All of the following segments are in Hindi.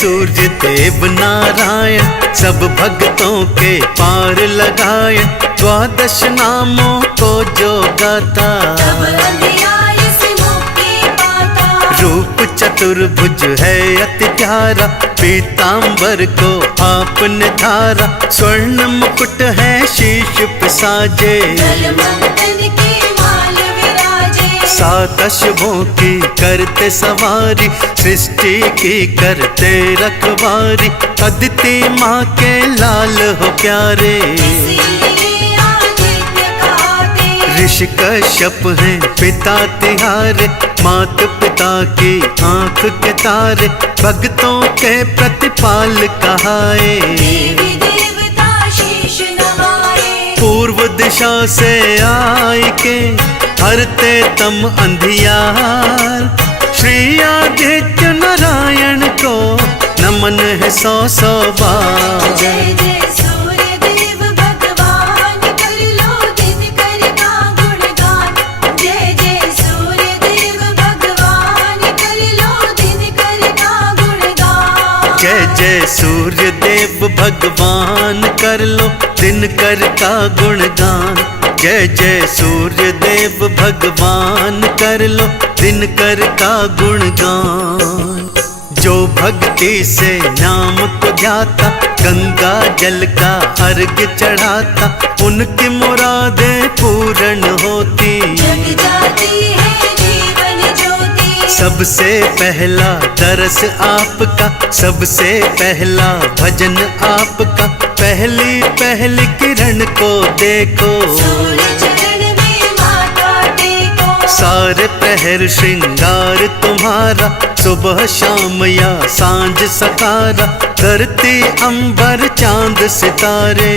सूर्य देव नारायण सब भक्तों के पार लगाए। द्वादश नामों को जो गाता रूप चतुर्भुज है अति प्यारा। पीतांबर को आपने धारा स्वर्ण मुकुट है शीश पे साजे। सात अश्वों की करते सवारी सृष्टि की करते रखवारी। अदिति माँ के लाल हो प्यारे ऋषि कश्यप हैं पिता तिहारे। मात पिता की आंख के तारे भक्तों के प्रतिपाल कहाए। पूर्व दिशा से आए के हरते तम अंधियार। श्री आदित्य नारायण को नमन है 100 बार। जय जय सूर्य देव भगवान कर लो दिन कर का गुणगान। जय जय सूर्य देव भगवान कर लो दिन कर का गुणगान। जय जय सूर्य देव भगवान कर लो दिन कर का गुणगान। जय जय सूर्य देव भगवान कर लो दिन कर का गुणगान। जो भक्ति से नाम को ध्याता गंगा जल का अर्घ चढ़ाता उनकी मुरादें पूर्ण होती। जग जाती है जीवन ज्योति। सबसे पहला दरस आपका सबसे पहला भजन आपका। पहली पहली किरण को देखो सारे प्रहर श्रृंगार तुम्हारा। सुबह शाम या सांझ सकारा धरती अंबर चांद सितारे।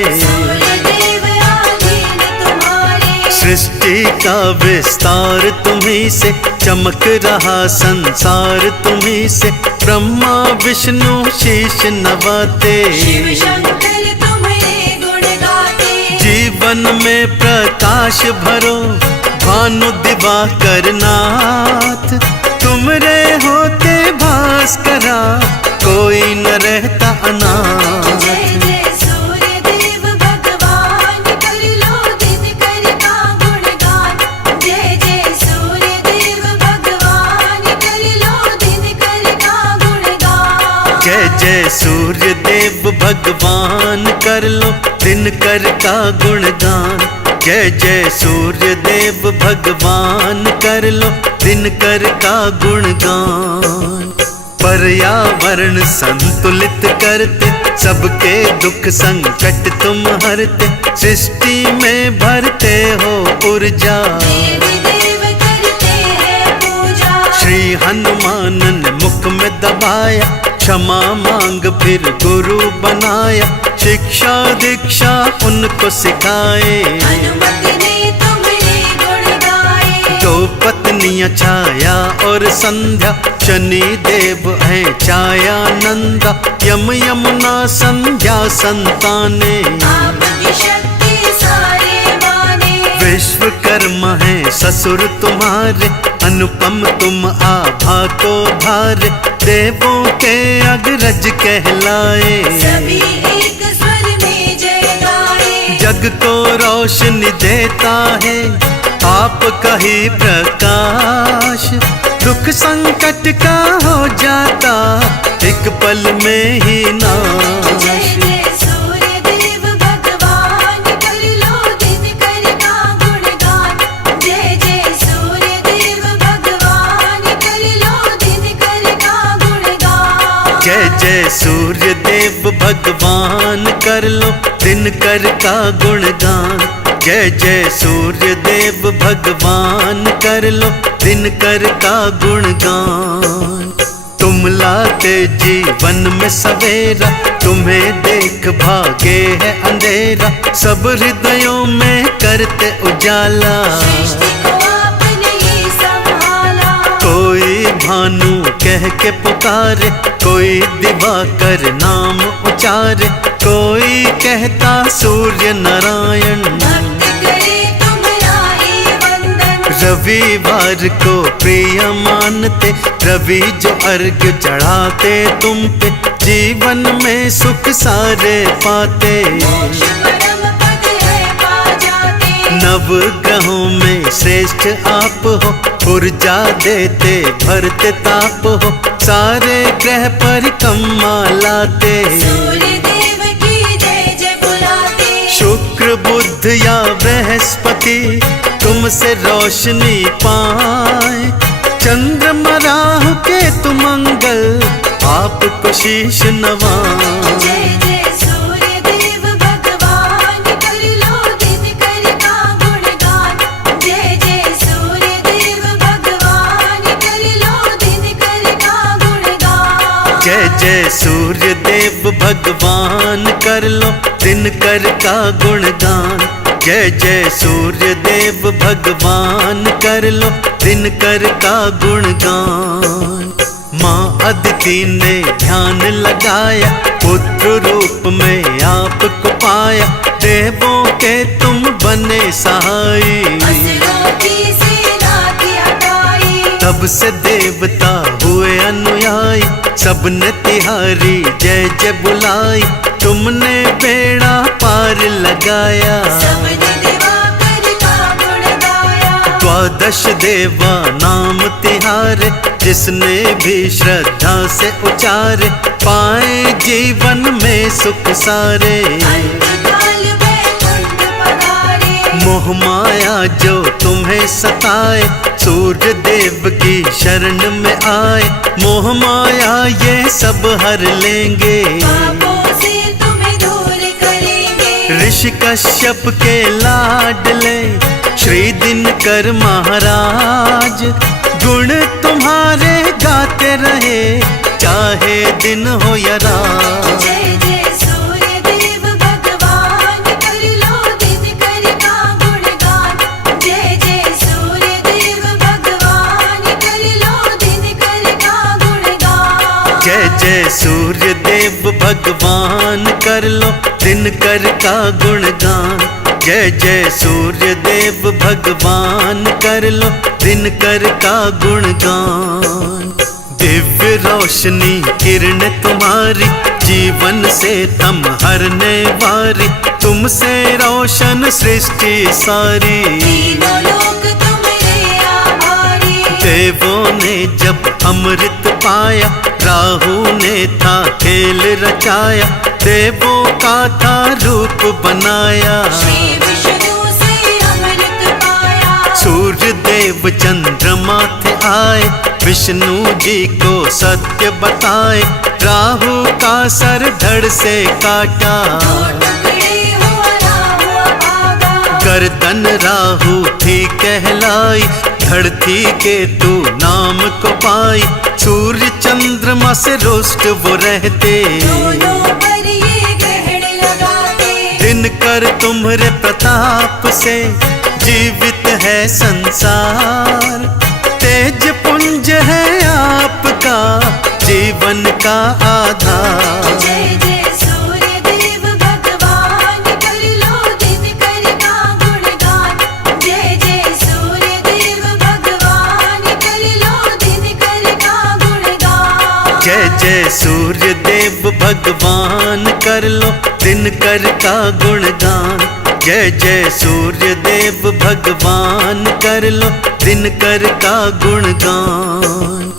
सृष्टि का विस्तार तुम्हीं से चमक रहा संसार तुम्हीं से। ब्रह्मा विष्णु शीश नवाते शिव शंकर तुम्हारे गुण गाते। जीवन में प्रकाश भरो भानु दिवाकर नाथ। तुमरे होते भास्करा कोई न रहता अनाथ। जय जय सूर्य देव भगवान कर लो दिन कर का गुणगान। जय जय सूर्य देव भगवान कर लो दिन कर का गुणगान। जय जय सूर्य देव भगवान कर लो दिन कर का गुणगान। जय जय सूर्य देव भगवान कर लो दिन कर का गुणगान। पर्यावरण संतुलित करते सबके दुख संकट तुम हरते। सृष्टि में भरते हो ऊर्जा श्री हनुमान ने मुख में दबाया। क्षमा मांग फिर गुरु बनाया। शिक्षा दीक्षा उनको सिखाए। हनुमत ने तुम्हारे गुण गाए। दो पत्नियां छाया और संध्या शनि देव है छाया नंदा। यम यमुना संध्या संताने आपकी शक्ति सारे माने। विश्वकर्मा है ससुर तुम्हारे। अनुपम तुम आभा को धारे। देवों के अग्रज कहलाए। सभी एक स्वर में जय गाए। जग को रोशनी देता है आपका ही प्रकाश। दुख संकट का हो जाता एक पल में ही नाश। जय जय सूर्य देव भगवान कर लो दिन कर का गुणगान। जय जय सूर्य देव भगवान कर लो दिन कर का गुणगान। जय जय सूर्य देव भगवान कर लो दिन कर का गुणगान। जय जय सूर्य देव भगवान कर लो दिन कर का गुणगान। तुम लाते जीवन में सवेरा तुम्हें देख भागे है अंधेरा। सब हृदयों में करते उजाला कोई भानु कह के पुकारे। कोई दिवाकर नाम उचारे। कोई कहता सूर्य नारायण। रविवार को प्रिय मानते, रवि जो अर्घ्य चढ़ाते तुम पे, जीवन में सुख सारे पाते। मोक्ष परम पद है पा जाते। नवग्रहों में श्रेष्ठ आप हो, ऊर्जा देते भरते ताप हो, सारे ग्रह परिक्रमा लाते। सूर्य देव की जय जय बुलाते। शुक्र बुध या बृहस्पति तुमसे रोशनी पाए, चंद्रमा राहु केतु मंगल आपको शीश नवाए। जय जय सूर्य देव भगवान कर लो दिन कर का गुणगान। जय जय सूर्य देव भगवान कर लो दिन कर का गुणगान। जय जय सूर्य देव भगवान कर लो दिनकर का गुणगान। जय जय सूर्य देव भगवान कर लो दिनकर का गुणगान। माँ अदिति ने ध्यान लगाया, पुत्र रूप में आपको पाया, देवों के तुम बने सहाय। असुरों की सेना की हटाई। तब से देवता हुए अनुयायी, सबने तिहारी जय जय बुलाई, तुमने बेड़ा पार लगाया। सबने दिवाकर का गुण गाया। द्वादश देवा नाम तिहारे, जिसने भी श्रद्धा से उचारे, पाए जीवन में सुख सारे। अंतकाल वैकुंठ पधारे। मोह माया जो तुम्हें सताए, सूर्य देव की शरण में आए, मोह माया ये सब हर लेंगे। पापों से तुम्हें दूर करेंगे। ऋषि कश्यप के लाडले श्री दिनकर महाराज, गुण तुम्हारे गाते रहे, चाहे दिन हो या रात। जय जय सूर्य देव भगवान कर लो दिन कर का गुणगान। जय जय सूर्य देव भगवान कर लो दिन कर का गुणगान। जय जय सूर्य देव भगवान कर लो दिनकर का गुणगान। जय जय सूर्य देव भगवान कर लो दिनकर का गुणगान। दिव्य रोशनी किरण तुम्हारी, जीवन से तम हरने वारी, तुमसे रोशन सृष्टि सारी। तीनों लोक तुम्हारे आभारी। देवों ने जब अमृत पाया, राहु ने था खेल रचाया, देवों का था रूप बनाया। श्री विष्णु से अमृत पाया। सूर्य देव चंद्रमा थे आए, विष्णु जी को सत्य बताए, राहु का सर धड़ से काटा। दो टुकड़े हुआ हुआ भागा। गर्दन राहु थी कहलाई, धरती केतु नाम को पाई, सूर्य चंद्रमा से रुष्ट वो रहते। दोनों पर ये ग्रहण लगाते। दिनकर तुम्हारे प्रताप से जीवित है संसार, तेज पुंज है आपका जीवन का आधार। जय जय सूर्य देव भगवान कर लो दिन कर का गुणगान। जय जय सूर्य देव भगवान कर लो दिन कर का गुणगान। जय जय सूर्य देव भगवान कर लो दिनकर का गुणगान। जय जय सूर्य देव भगवान कर लो दिनकर का गुणगान।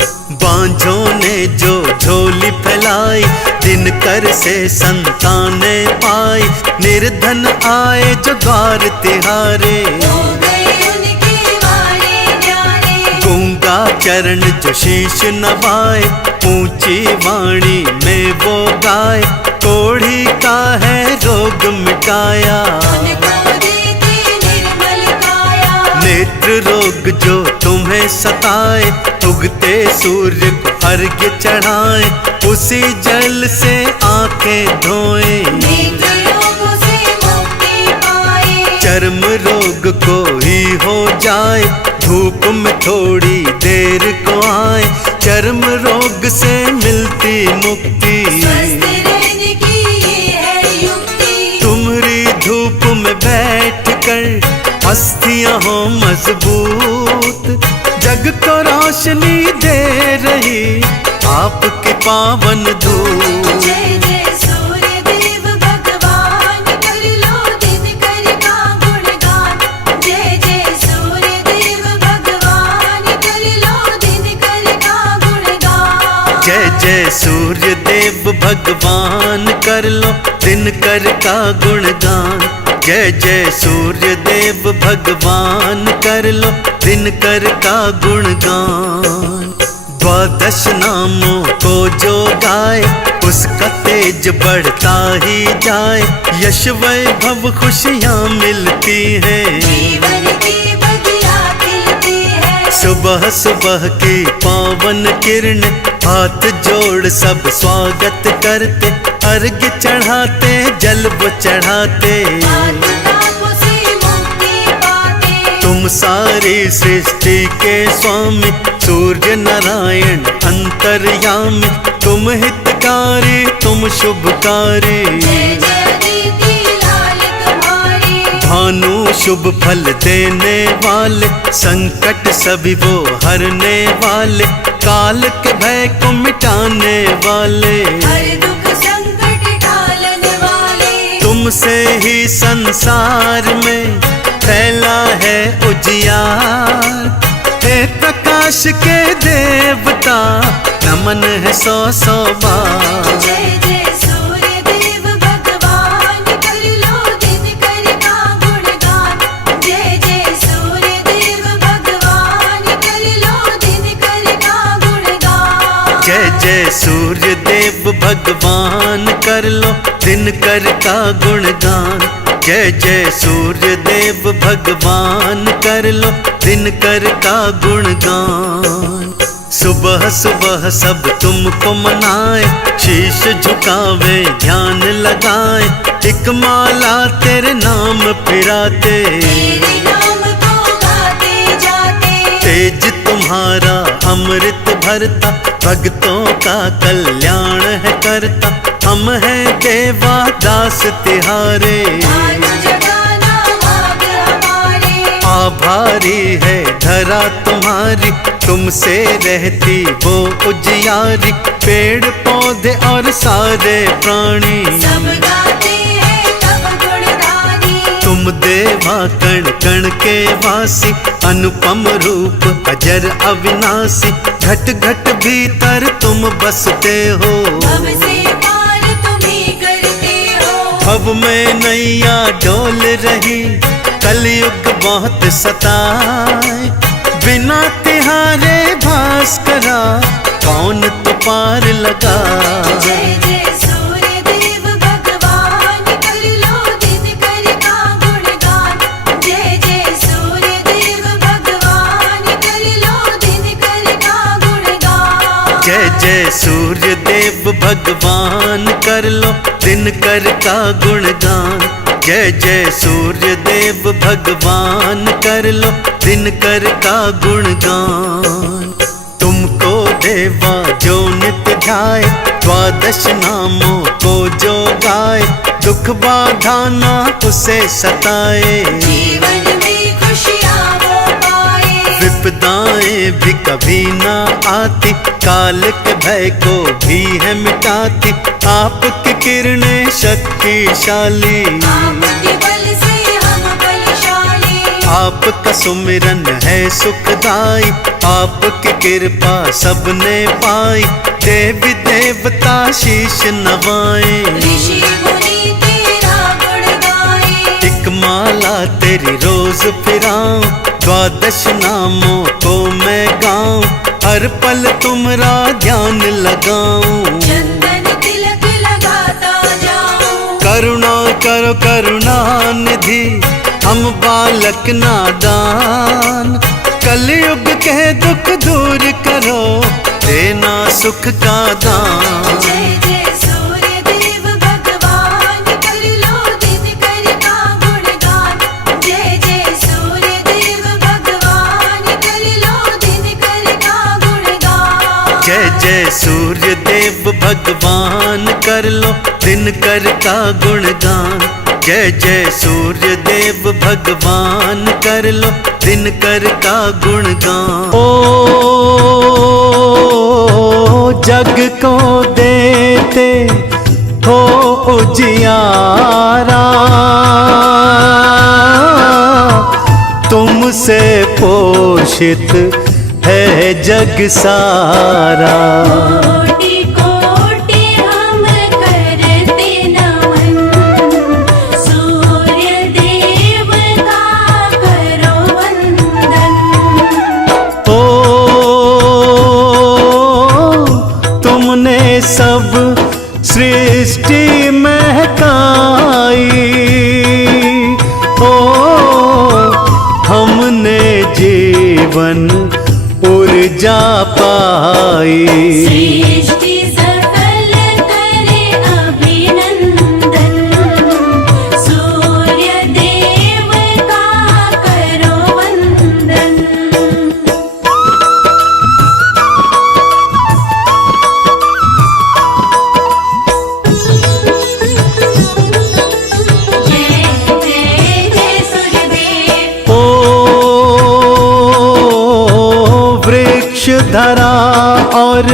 बांझों ने जो झोली फैलाई, दिनकर से संतानें पाई, निर्धन आए जो द्वार तिहारे। हो गए उनके वारे न्यारे। गूंगा चरण जो शीश नवाए, ऊंची वाणी में वो गाए, कोढ़ी का है रोग मिटाया। उनको देते निर्मल काया। नेत्र रोग जो तुम्हें सताए, उगते सूर्य को अर्घ्य चढ़ाए, उसी जल से आंखें धोए। नेत्र रोगों से मुक्ति पाए। चर्म रोग को ही हो जाए, धूप में थोड़ी देर को आए, चर्म रोग से मिलती मुक्ति। स्वस्थ रहने की ये है युक्ति। तुम्हारी धूप में बैठ कर अस्थियां हो मजबूत, रोशनी दे रही आपकी पावन धूप। जय जय सूर्य देव भगवान कर लो दिन कर का गुणगान। जय जय सूर्य देव भगवान कर लो दिन कर का गुणगान। जय जय सूर्य देव भगवान कर लो दिन कर का गुणगान। जय जय सूर्य देव भगवान कर लो दिन कर का गुणगान। द्वादश नामों को जो गाए उसका तेज बढ़ता ही जाए। यश वैभव खुशियाँ मिलती हैं, जीवन की बगिया खिलती है। सुबह सुबह की पावन किरण हाथ जोड़ सब स्वागत करते। अर्घ्य चढ़ाते जल वो चढ़ाते। पापों से मुक्ति पाते। तुम सारी सृष्टि के स्वामी सूर्य नारायण अंतर्यामी। तुम हितकारी तुम शुभकारी। जय जय रीति लाल तुम्हारी। भानु शुभ फल देने वाले, संकट सभी वो हरने वाले। काल के भय को मिटाने वाले, हर दुख संकट टालने वाले। तुमसे ही संसार में फैला है उजियार। हे प्रकाश के देवता नमन है सौ सौ बार। जय जय सूर्य देव भगवान कर लो दिन कर का गुणगान। जय जय सूर्य देव भगवान कर लो दिन कर का गुणगान। जय जय सूर्य देव भगवान कर लो दिन कर का गुणगान। जय जय सूर्य देव भगवान कर लो दिन कर का गुणगान। सुबह सुबह सब तुमको मनाए, शीश झुकावे ध्यान लगाए। एक माला तेरे नाम फिराते, तेरे नाम को गाते जाते। तेज तुम्हारा अमृत भरता, भक्तों का कल्याण है करता। हम हैं देवा दास तिहारे, भानु जगाना भाग हमारे। आभारी है धरा तुम्हारी। तुमसे रहती वो उजियारी, पेड़ पौधे और सारे प्राणी। सब गाते हैं तब गुणगानी। तुम देवा कण कण के वासी, अनुपम रूप अजर अविनाशी। घट घट भीतर तुम बसते हो, भव से पार तुम ही करते हो। भव में नैया डोल रही, कलयुग बहुत सताए। बिना तिहारे भास्करा कौन तो पार लगा। जय जय सूर्य देव भगवान कर लो दिन कर का गुणगान। जय जय सूर्य देव भगवान कर लो दिन कर का गुणगान। जय जय सूर्य देव भगवान कर लो दिन कर का गुणगान। जय जय सूर्य देव भगवान कर लो दिन कर का गुणगान। तुमको देवा जो नित्य ध्याय, द्वादश नामों को जो गाए। दुख बाधा ना उसे सताए, जीवन में खुशियाँ हो पाए। विपदाएं भी कभी ना आती, काल के भय को भी है मिटाती। आपकी किरणें शक्तिशाली, आपके बल से हम बलशाली। आपका सुमिरन है सुखदाई। आपकी कृपा सबने पाई, देवी देवता शीश नवाए। ऋषि मुनि तेरा गुण गाए। एक माला तेरी रोज फिराऊं, द्वादश नामों को मैं गाऊं। हर पल तुम्हारा ध्यान लगाऊं, चंदन तिलक लगाता जाऊं। करुणा करो करुणा निधि, हम बालक नादान। कलयुग के दुख दूर करो, देना सुख का दान। जय जय सूर्य देव भगवान कर लो दिन कर का गुणगान। जय जय सूर्य देव भगवान कर लो दिन कर का गुणगान। जय जय सूर्य देव भगवान कर लो दिन कर का गुणगान। जय जय सूर्य देव भगवान कर लो दिनकर का गुणगान। ओ जग को देते हो उजियारा, तुमसे पोषित है जग सारा। कोटि कोटि हम करते नमन, सूर्य देव का करो वंदन। ओ तुमने सब सृष्टि महकाई, ओ हमने जीवन ऊर्जा पाई। सृष्टि सकल करे अभिनंदन, सूर्य देव का करो वंदन। जय जय जय सूर्यदेव। ओ वृक्ष धरा और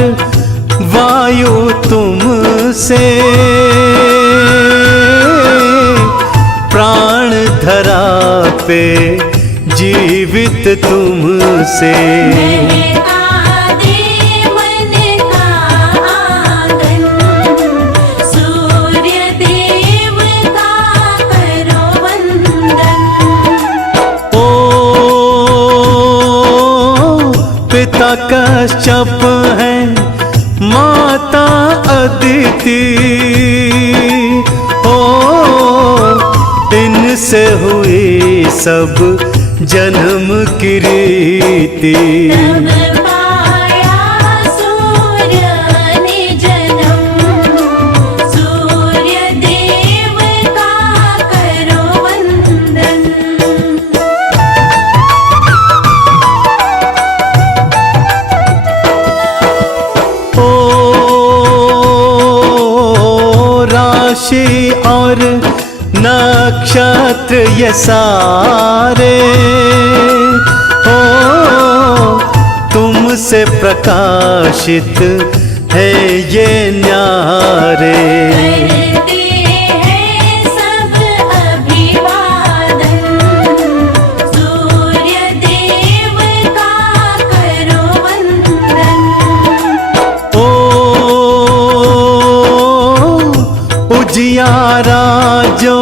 वायु तुमसे, प्राण धरा पे जीवित तुमसे। महका दे मन का आंगन, सूर्य देव का करो वंदन। ओ पिता कश्यप है माता अदिति, ओ इनसे हुई सब जन्म की रीति। तब पाया सूर्य ने जन्म, सूर्य देव का करो वंदन। ओ राशि और नक्षत्र ये सारे, ओ तुमसे प्रकाशित है ये न्यारे। करते हैं सब अभिवादन, सूर्य देव का करो वंदन। ओ उजियारा जो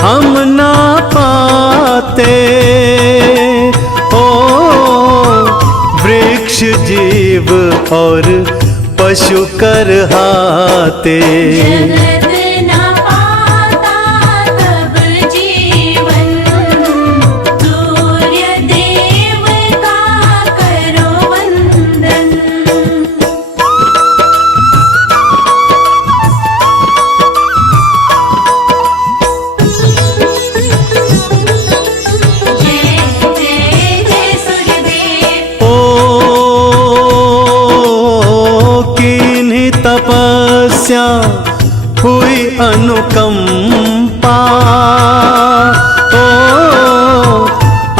हम ना पाते, ओ वृक्ष जीव और पशु कर हाते। जगत न पाता तब जीवन, सूर्य देव का करो वंदन। जय जय जय सूर्यदेव। ओ किन्हीं तपस्या हुई अनुकंपा, ओ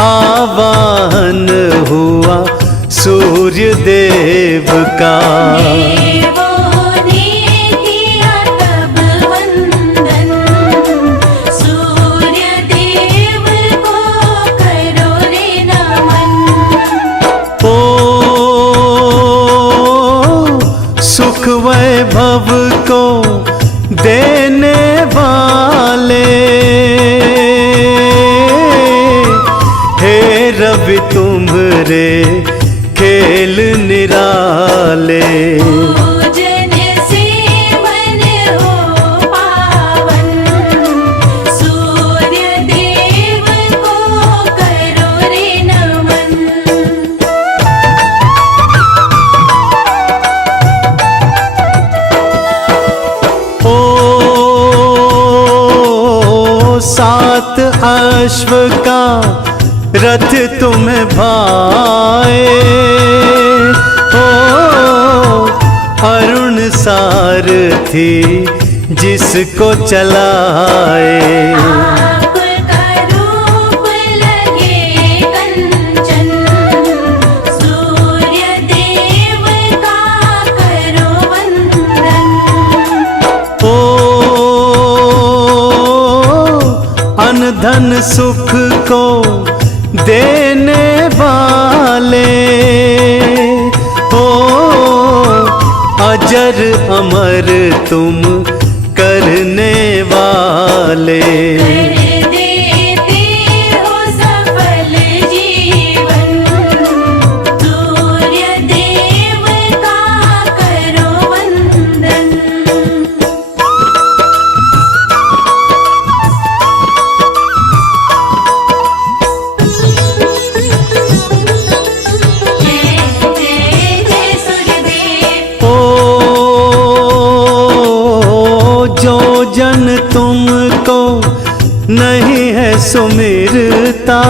आवाहन हुआ सूर्य देव का। देवों ने किया तब वंदन, सूर्य देव को करो रे नमन। ओ सुख वैभव को देने वाले, हे रवि तुम्हारे खेल निराले। पूजन से मन हो पावन, सूर्य देव को करो रे नमन। ओ सात अश्व का रथ तुम्हें भाए, ओ अरुण सारथी जिसको चलाए। आपका रूप लगे कंचन, सूर्य देव का करो वंदन। ओ अन्न धन सुख को देने वाले, ओ अजर अमर तुम करने वाले। कर देते हो सफल जीवन, सूर्य देव का करो वंदन। जय जय जय सूर्यदेव। ओ जो जन तुमको नहीं है सुमिरता,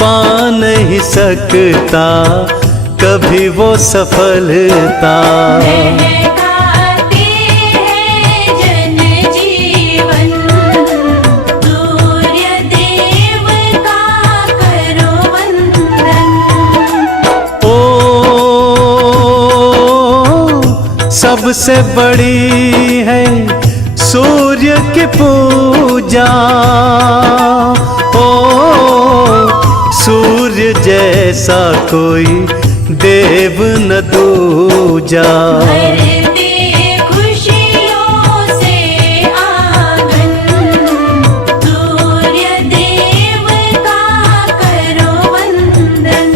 पा नहीं सकता कभी वो सफलता। महकाते हैं जन जीवन, सूर्य देव का करो वंदन। ओ सबसे बड़ी है सूर्य की पूजा, ओ सूर्य जैसा कोई देव न दूजा। भरते खुशियों से आंगन, सूर्य देव का करो वंदन।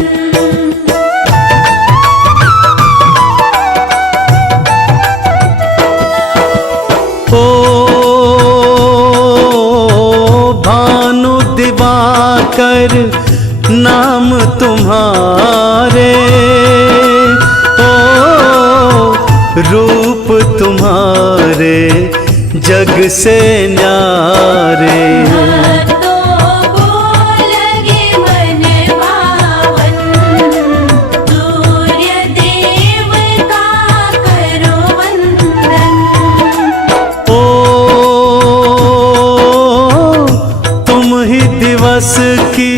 ओ भानु दिवाकर नाम तुम्हारे, ओ रूप तुम्हारे जग से न्यारे। भक्तों को लगे मन भावन, सूर्य देव का करो वंदन। ओ तुम ही दिवस की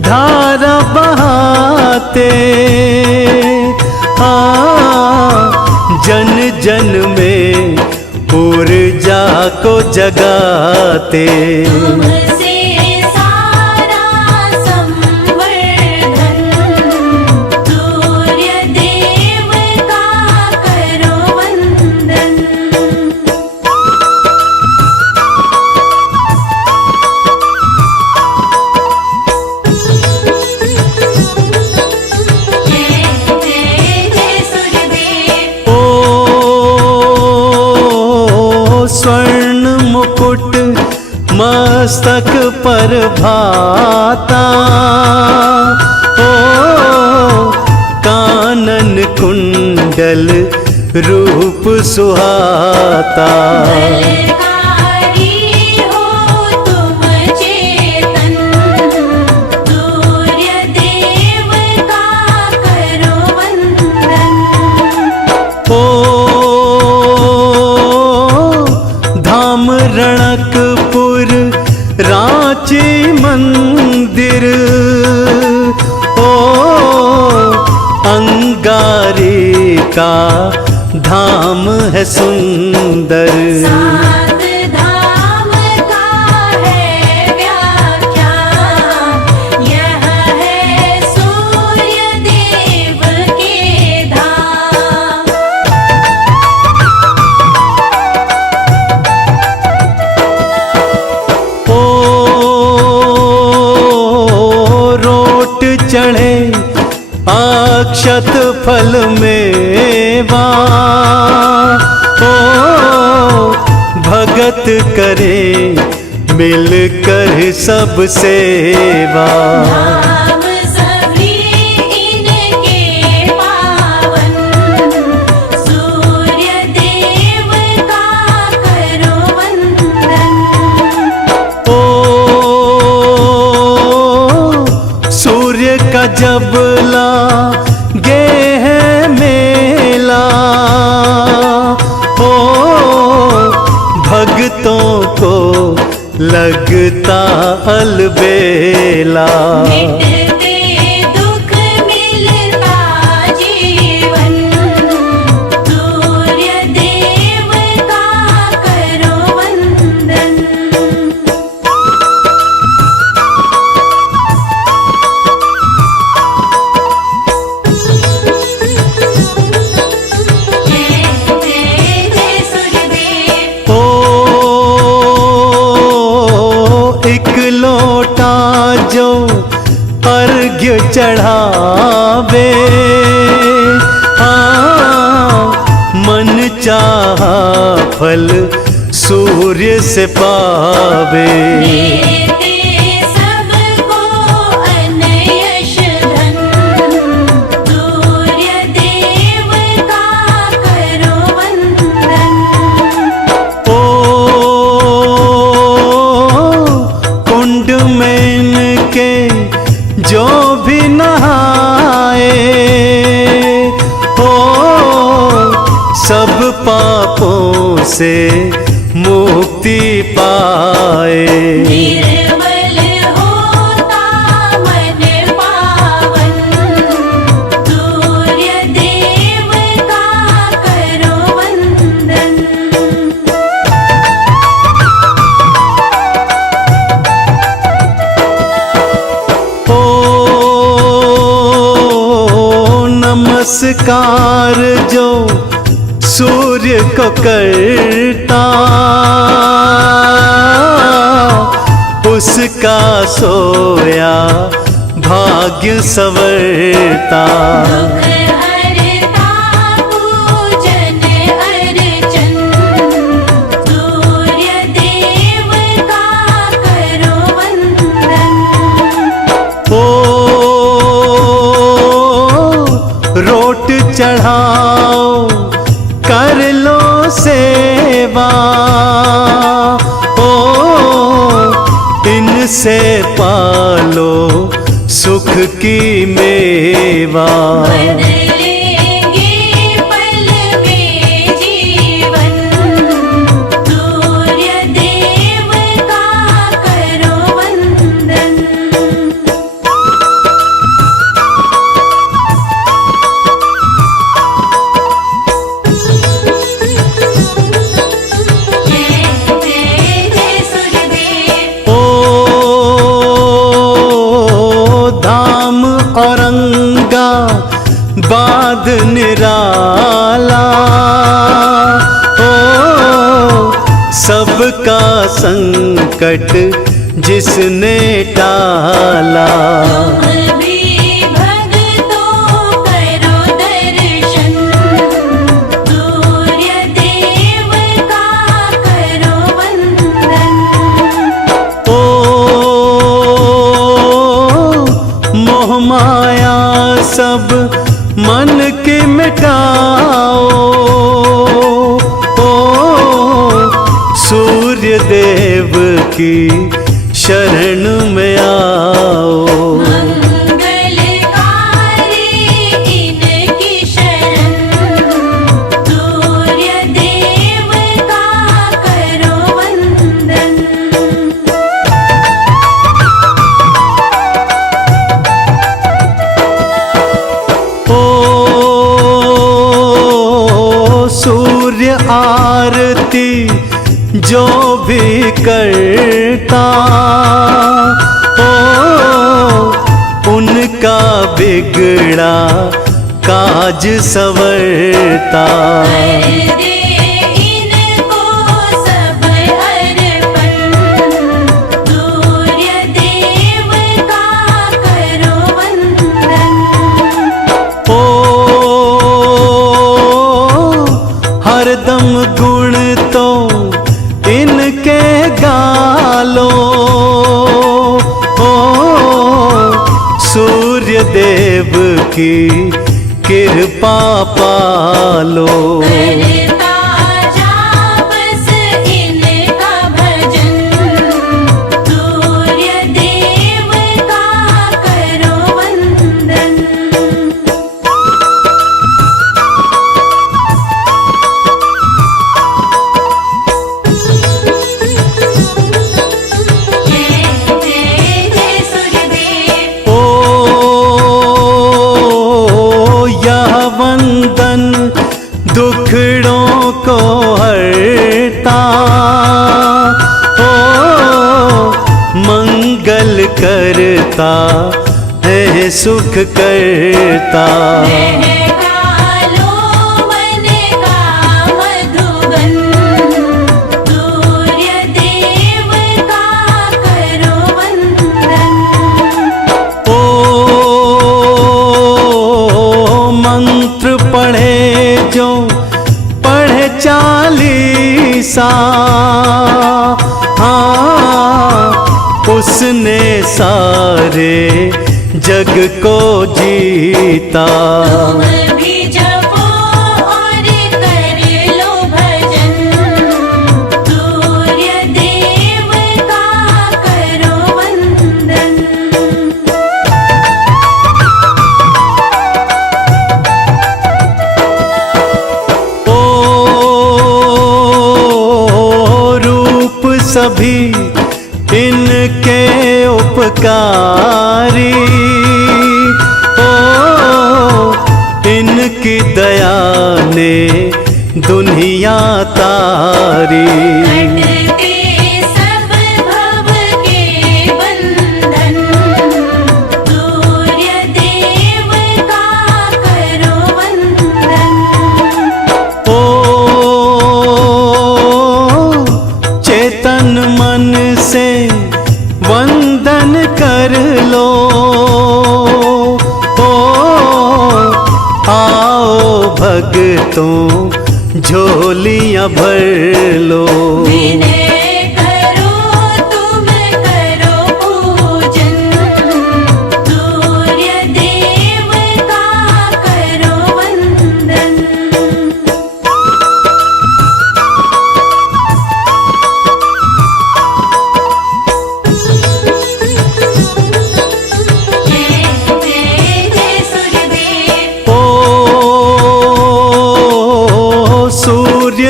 धारा बहाते, जन जन में ऊर्जा को जगाते। तुमसे सारा संवर्धन, सूर्य देव का करो वंदन। जय जय जय सूर्यदेव। ओ स्वर्ण मुकुट मस्तक पर भाता, ओ कानन कुंडल रूप सुहाता। बलकारी हो तुम चेतन, सूर्य देव का करो वंदन। ओ धाम रणकपुर रांची मंदिर, ओ अंगारी का धाम है सुंदर। सात धाम का है व्याख्या, यह है सूर्य देव के धाम। ओ रोट चढ़े अक्षत फल मेवा, ओ भगत करे मिलकर सब सेवा। धाम सभी इनके पावन, सूर्य देव का करो वंदन। ओ सूर्य का जब ला गे है मेला, ओ भक्तों को लगता अलबेला। मिटते दुख मिलता जीवन, सूर्य देव का करो वंदन। जय जय जय सूर्यदेव। ओ एक लोटा जो अर्घ्य चढ़ावे, मन चाहा फल सूर्य से पावे। देते सबको अनयश धन, सूर्य देव का करो वंदन। ओ कुंड में इनके जो भी नहाए, ओ सब पापों से मुक्ति पाए। निर्मल होता मन पावन, सूर्य देव का करो वंदन। ओ नमस्कार जो सूर्य को करता, उसका सोया भाग्य संवरता। दुख हरता पूजन अर्चन, सूर्य देव का करो वंदन। ओ रोट चढ़ाओ कर लो सेवा, ओ इनसे पालो सुख की मेवा। बदलेंगे पल में जीवन, सूर्य देव का करो वंदन। जय जय जय सूर्यदेव। ओ धाम औरंगा बाद निराला, ओ सबका संकट जिसने टाला। तुम भी भक्तों करो दर्शन, सूर्य देव का करो वंदन। ओ मोह माया सब मन के मिटाओ, ओ सूर्य देव की शरण में आओ। मंगलकारी इनकी शरण, सूर्य देव का करो वंदन। ओ सूर्य आरती जो भी करता, ओ उनका बिगड़ा काज संवरता। कर दे इनको सब अर्पण, सूर्य देव का करो वंदन। ओ हरदम गुण तो इनके गालो, ओ सूर्य देव की कृपा पालो। करता जा बस इनका भजन, सूर्य देव का करो वंदन। कष्टों को हरता, ओ मंगल करता है सुख करता। चालीसा, हाँ उसने सारे जग को जीता। तुम भी जपो और कर लो भजन, सूर्य देव का करो वंदन। सभी इनके उपकारी, ओ इनकी दया ने दुनिया तारी। वंदन कर लो, ओ आओ भक्तों झोलियां भर लो।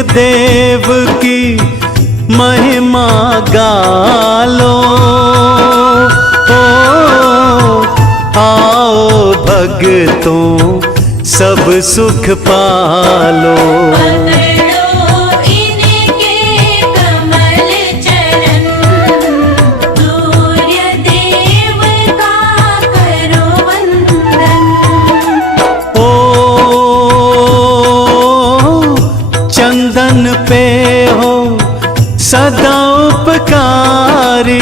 देव की महिमा गालो, ओ आओ भक्तों सब सुख पालो। चंदन पे हो सदा उपकारी,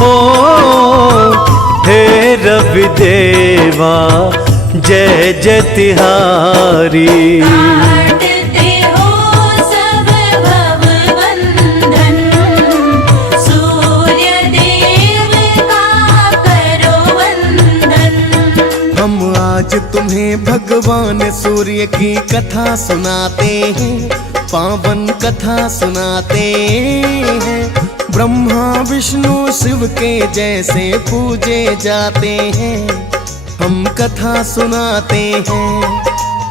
ओ हे रवि देवा जय जय तिहारी। आज तुम्हें भगवान सूर्य की कथा सुनाते हैं, पावन कथा सुनाते हैं। ब्रह्मा विष्णु शिव के जैसे पूजे जाते हैं, हम कथा सुनाते हैं।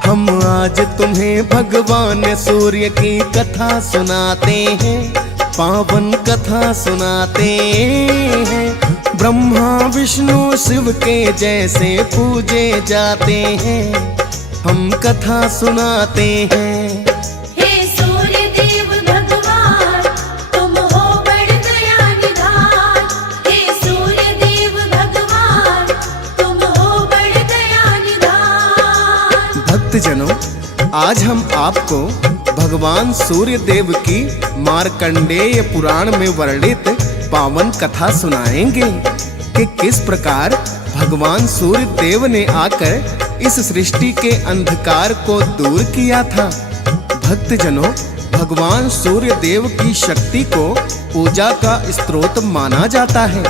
हम आज तुम्हें भगवान सूर्य की कथा सुनाते हैं, पावन कथा सुनाते हैं। ब्रह्मा विष्णु शिव के जैसे पूजे जाते हैं, हम कथा सुनाते हैं। हे सूर्य देव भगवान तुम हो बड़ दया निधान, हे सूर्य देव भगवान तुम हो बड़ दया निधान। भक्तजनों, आज हम आपको भगवान सूर्य देव की मार्कंडेय पुराण में वर्णित पावन कथा सुनाएंगे कि किस प्रकार भगवान सूर्य देव ने आकर इस सृष्टि के अंधकार को दूर किया था। भक्तजनों, भगवान सूर्य देव की शक्ति को पूजा का स्रोत माना जाता है।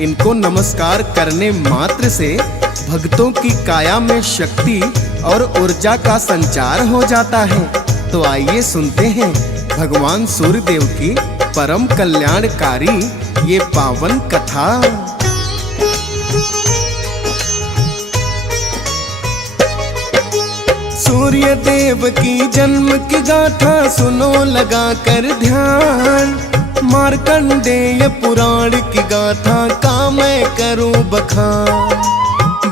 इनको नमस्कार करने मात्र से भक्तों की काया में शक्ति और ऊर्जा का संचार हो जाता है। तो आइए सुनते हैं भगवान सूर्य देव की परम कल्याणकारी ये पावन कथा। सूर्य देव की जन्म की गाथा सुनो लगा कर ध्यान, मार्कंडेय पुराण की गाथा का मैं करूं बखान।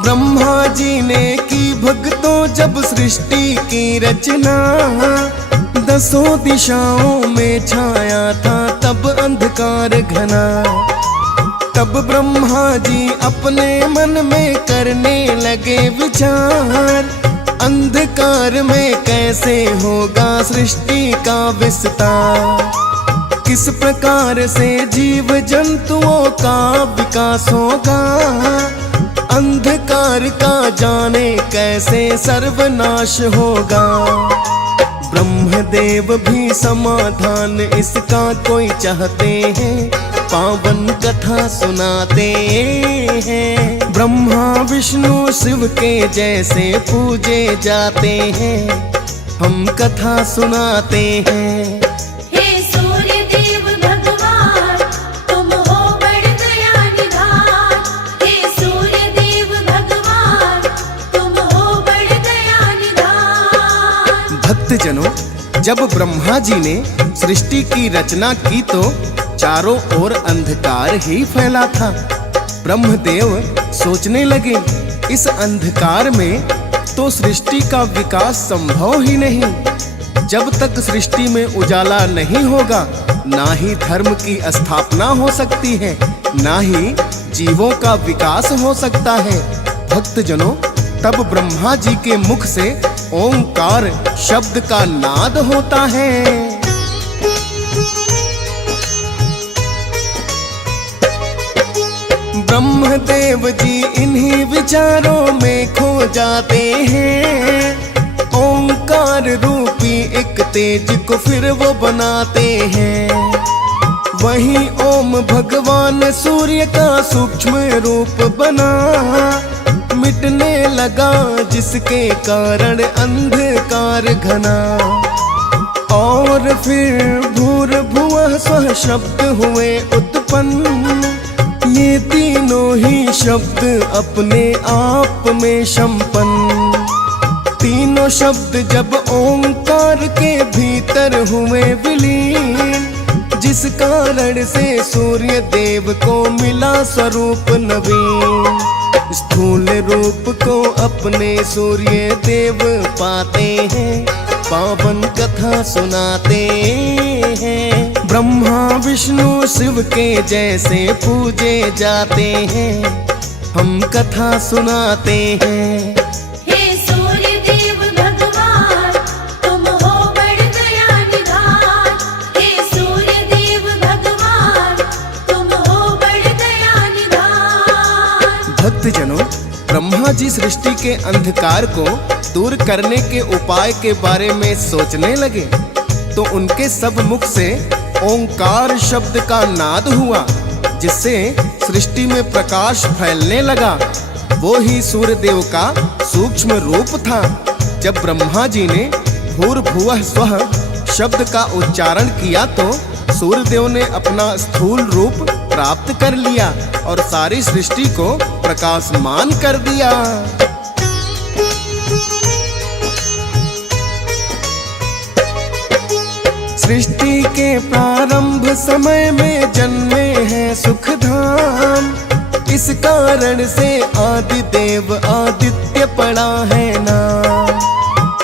ब्रह्मा जी ने की भक्तों जब सृष्टि की रचना, दसों दिशाओं में छाया था तब अंधकार घना। तब ब्रह्मा जी अपने मन में करने लगे विचार, अंधकार में कैसे होगा सृष्टि का विस्तार। किस प्रकार से जीव जंतुओं का विकास होगा, अंधकार का जाने कैसे सर्वनाश होगा। ब्रह्मदेव भी समाधान इसका कोई चाहते हैं, पावन कथा सुनाते हैं। ब्रह्मा विष्णु शिव के जैसे पूजे जाते हैं, हम कथा सुनाते हैं। हे सूर्य देव भगवान, तुम हो बड़ दया निधान। हे सूर्य देव भगवान, तुम हो बड़ दया निधान। भक्तजनों, जब ब्रह्मा जी ने सृष्टि की रचना की तो चारों ओर अंधकार ही फैला था। ब्रह्मदेव सोचने लगे, इस अंधकार में तो सृष्टि का विकास संभव ही नहीं। जब तक सृष्टि में उजाला नहीं होगा, ना ही धर्म की स्थापना हो सकती है, ना ही जीवों का विकास हो सकता है। भक्तजनों, तब ब्रह्मा जी के मुख से ओंकार शब्द का नाद होता है। ब्रह्मदेव जी इन्हीं विचारों में खो जाते हैं, ओंकार रूपी एक तेज को फिर वो बनाते हैं। वही ओम भगवान सूर्य का सूक्ष्म रूप बना, मिटने लगा जिसके कारण अंधकार घना। और फिर भूर्भुवः स्वः शब्द हुए उत्पन्न, ये तीनों ही शब्द अपने आप में संपन्न। तीनों शब्द जब ओंकार के भीतर हुए विलीन, जिस कारण से सूर्य देव को मिला स्वरूप नवीन। स्थूल रूप को अपने सूर्य देव पाते हैं, पावन कथा सुनाते हैं। ब्रह्मा विष्णु शिव के जैसे पूजे जाते हैं, हम कथा सुनाते हैं। हे सूर्य देव भगवान, तुम हो बड़ दया निधान। हे सूर्य देव भगवान, तुम हो बड़ दया निधान। भक्तजनों, ब्रह्मा जी सृष्टि के अंधकार को दूर करने के उपाय के बारे में सोचने लगे तो उनके सब मुख से ओंकार शब्द का नाद हुआ, जिससे सृष्टि में प्रकाश फैलने लगा। वो ही सूर्यदेव का सूक्ष्म रूप था। जब ब्रह्मा जी ने भूर्भुवः स्वः शब्द का उच्चारण किया तो सूर्यदेव ने अपना स्थूल रूप प्राप्त कर लिया और सारी सृष्टि को प्रकाशमान कर दिया। सृष्टि के प्रारंभ समय में जन्मे हैं सुख धाम, इस कारण से आदि देव आदित्य पड़ा है नाम।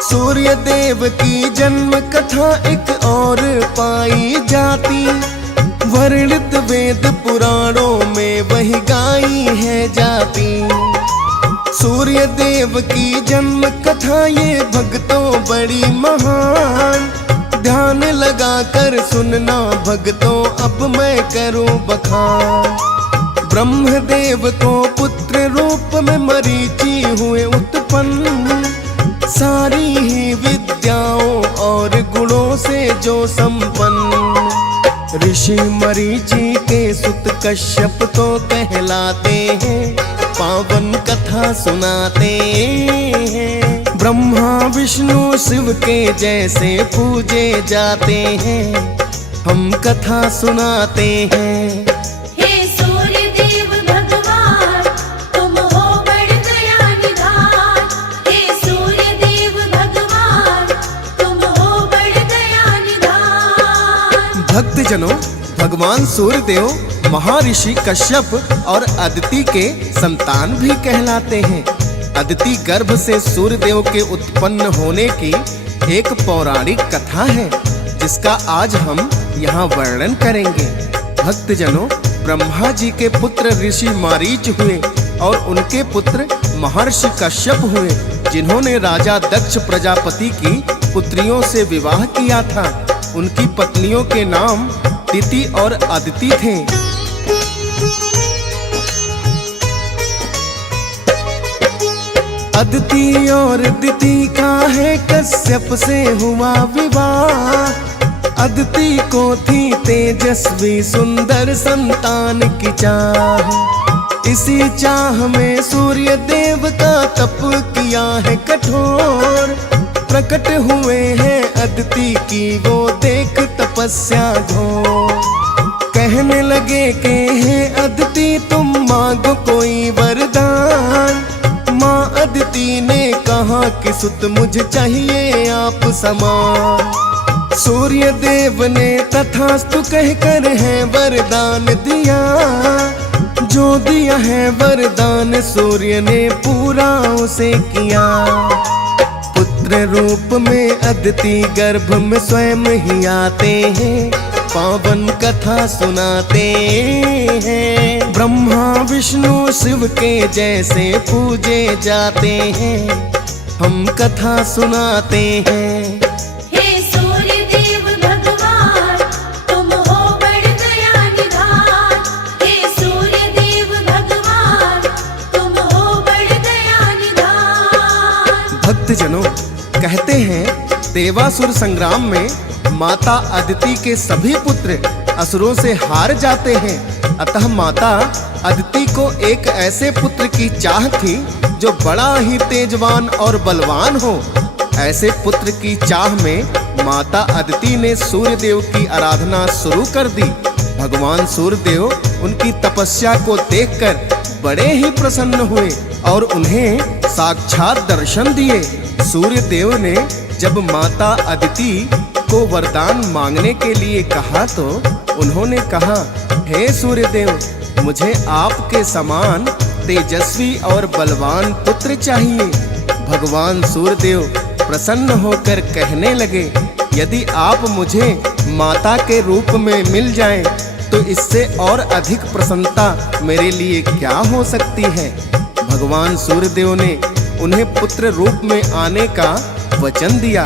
सूर्य देव की जन्म कथा एक और पाई जाती, वर्णित वेद पुराणों में वही गाई है जाती। सूर्य देव की जन्म कथा ये भक्तों बड़ी महान, ध्यान लगा कर सुनना भक्तों अब मैं करूं बखान। ब्रह्मदेव को पुत्र रूप में मरीचि हुए उत्पन्न, सारी ही विद्याओं और गुणों से जो संपन्न। ऋषि मरीचि के सुत कश्यप तो कहलाते हैं, पावन कथा सुनाते हैं। ब्रह्मा विष्णु शिव के जैसे पूजे जाते हैं, हम कथा सुनाते हैं। हे सूर्य देव भगवान, तुम हो बड़ दया निधान। हे सूर्य देव भगवान, तुम हो बड़ दया निधान। भक्तजनों, भगवान सूर्यदेव महर्षि कश्यप और अदिति के संतान भी कहलाते हैं। अदिति गर्भ से सूर्यदेव के उत्पन्न होने की एक पौराणिक कथा है, जिसका आज हम यहाँ वर्णन करेंगे। भक्तजनों, ब्रह्मा जी के पुत्र ऋषि मारीच हुए और उनके पुत्र महर्षि कश्यप हुए, जिन्होंने राजा दक्ष प्रजापति की पुत्रियों से विवाह किया था। उनकी पत्नियों के नाम दिति और अदिति थे। अदिति और दिति का है कश्यप से हुआ विवाह। अदिति को थी तेजस्वी सुंदर संतान की चाह। इसी चाह में सूर्य देव का तप किया है कठोर। प्रकट हुए हैं अदिति की वो देख तपस्या घोर। कहने लगे कि हे अदिति तुम मांगो कोई वरदान। माँ अदिति ने कहा कि सुत मुझे चाहिए आप समान। सूर्य देव ने तथास्तु कहकर है वरदान दिया। जो दिया है वरदान सूर्य ने पूरा उसे किया। पुत्र रूप में अदिति गर्भ में स्वयं ही आते हैं, पावन कथा सुनाते हैं। ब्रह्मा विष्णु शिव के जैसे पूजे जाते हैं, हम कथा सुनाते हैं। हे सूर्य देव भगवान तुम हो बड़ दया निधान। हे सूर्य देव भगवान तुम हो बड़ दया निधान। भक्तजनों, कहते हैं देवासुर संग्राम में माता अदिति के सभी पुत्र असुरों से हार जाते हैं। अतः माता अदिति को एक ऐसे पुत्र की चाह थी जो बड़ा ही तेजवान और बलवान हो। ऐसे पुत्र की चाह में माता अदिति ने सूर्यदेव की आराधना शुरू कर दी। भगवान सूर्यदेव उनकी तपस्या को देखकर बड़े ही प्रसन्न हुए और उन्हें साक्षात दर्शन दिए। सूर्यदेव ने जब माता अदिति को वरदान मांगने के लिए कहा तो उन्होंने कहा, हे सूर्यदेव, मुझे आपके समान तेजस्वी और बलवान पुत्र चाहिए। भगवान सूर्यदेव प्रसन्न होकर कहने लगे, यदि आप मुझे माता के रूप में मिल जाएं, तो इससे और अधिक प्रसन्नता मेरे लिए क्या हो सकती है। भगवान सूर्यदेव ने उन्हें पुत्र रूप में आने का वचन दिया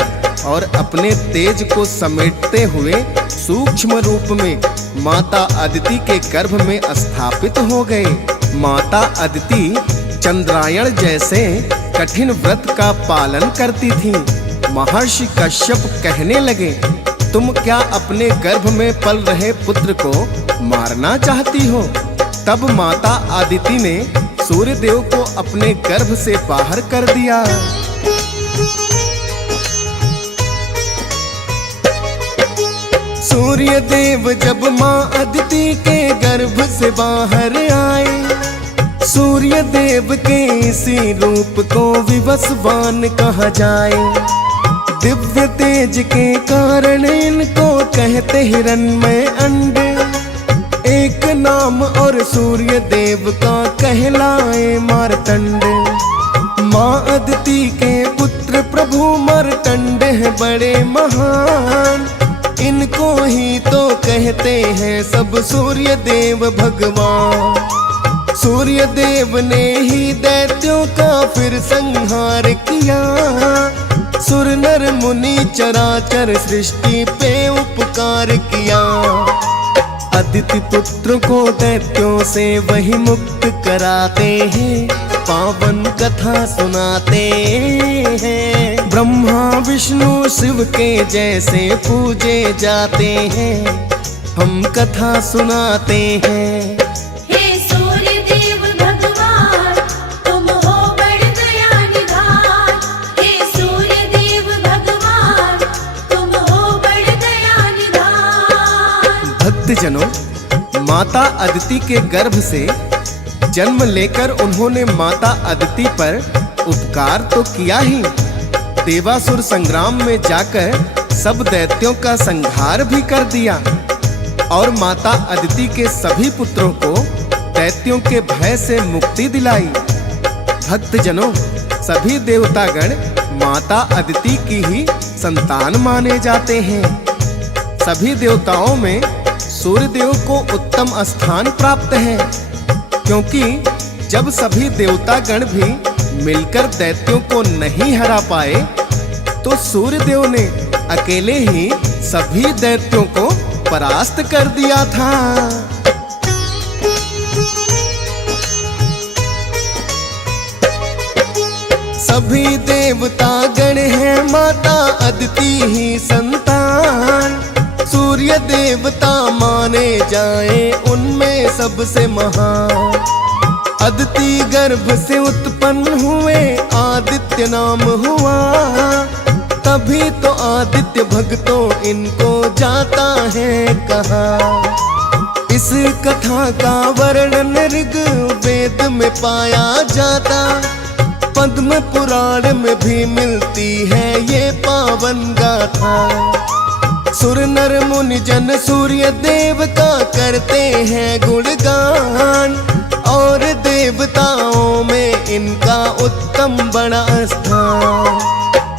और अपने तेज को समेटते हुए सूक्ष्म रूप में माता अदिति के गर्भ में स्थापित हो गए। माता अदिति चंद्रायण जैसे कठिन व्रत का पालन करती थी। महर्षि कश्यप कहने लगे, तुम क्या अपने गर्भ में पल रहे पुत्र को मारना चाहती हो? तब माता अदिति ने सूर्यदेव को अपने गर्भ से बाहर कर दिया। सूर्यदेव जब माँ अदिति के गर्भ से बाहर आए, सूर्यदेव के इसी रूप को विवस्वान कहा जाए। दिव्य तेज के कारण इनको कहते हिरण्मय अंडे। एक नाम और सूर्य देव का कहलाए मार्तंड। माँ अदिति के पुत्र प्रभु मार्तंड है बड़े महान। इनको ही तो कहते हैं सब सूर्य देव भगवान। सूर्य देव ने ही दैत्यों का फिर संहार किया। सुर नर मुनि चराचर सृष्टि पे उपकार किया। अदिति पुत्र को दैत्यों से वही मुक्त कराते हैं, पावन कथा सुनाते हैं। ब्रह्मा विष्णु शिव के जैसे पूजे जाते हैं, हम कथा सुनाते हैं। हे सूर्य देव भगवान तुम हो बड़ दया निधान। हे सूर्य देव भगवान तुम हो बड़ दया निधान। भक्तजनों, माता अदिति के गर्भ से जन्म लेकर उन्होंने माता अदिति पर उपकार तो किया ही, देवासुर संग्राम में जाकर सब दैत्यों का संहार भी कर दिया और माता अदिति के सभी पुत्रों को दैत्यों के भय से मुक्ति दिलाई। भक्तजनों, सभी देवतागण माता अदिति की ही संतान माने जाते हैं। सभी देवताओं में सूर्यदेव को उत्तम स्थान प्राप्त है, क्योंकि जब सभी देवतागण भी मिलकर दैत्यों को नहीं हरा पाए तो सूर्यदेव ने अकेले ही सभी दैत्यों को परास्त कर दिया था। सभी देवता गण हैं माता अदिति ही संतान। सूर्य देवता माने जाए उनमें सबसे महान। अदिति गर्भ से उत्पन्न हुए आदित्य नाम हुआ, तभी तो आदित्य भक्तों इनको जाता है कहा। इस कथा का वर्णन ऋग्वेद में पाया जाता, पद्म पुराण में भी मिलती है ये पावन गाथा। सुर नर मुनि जन सूर्य देव का करते हैं गुणगान, और देवताओं में इनका उत्तम बड़ा स्थान।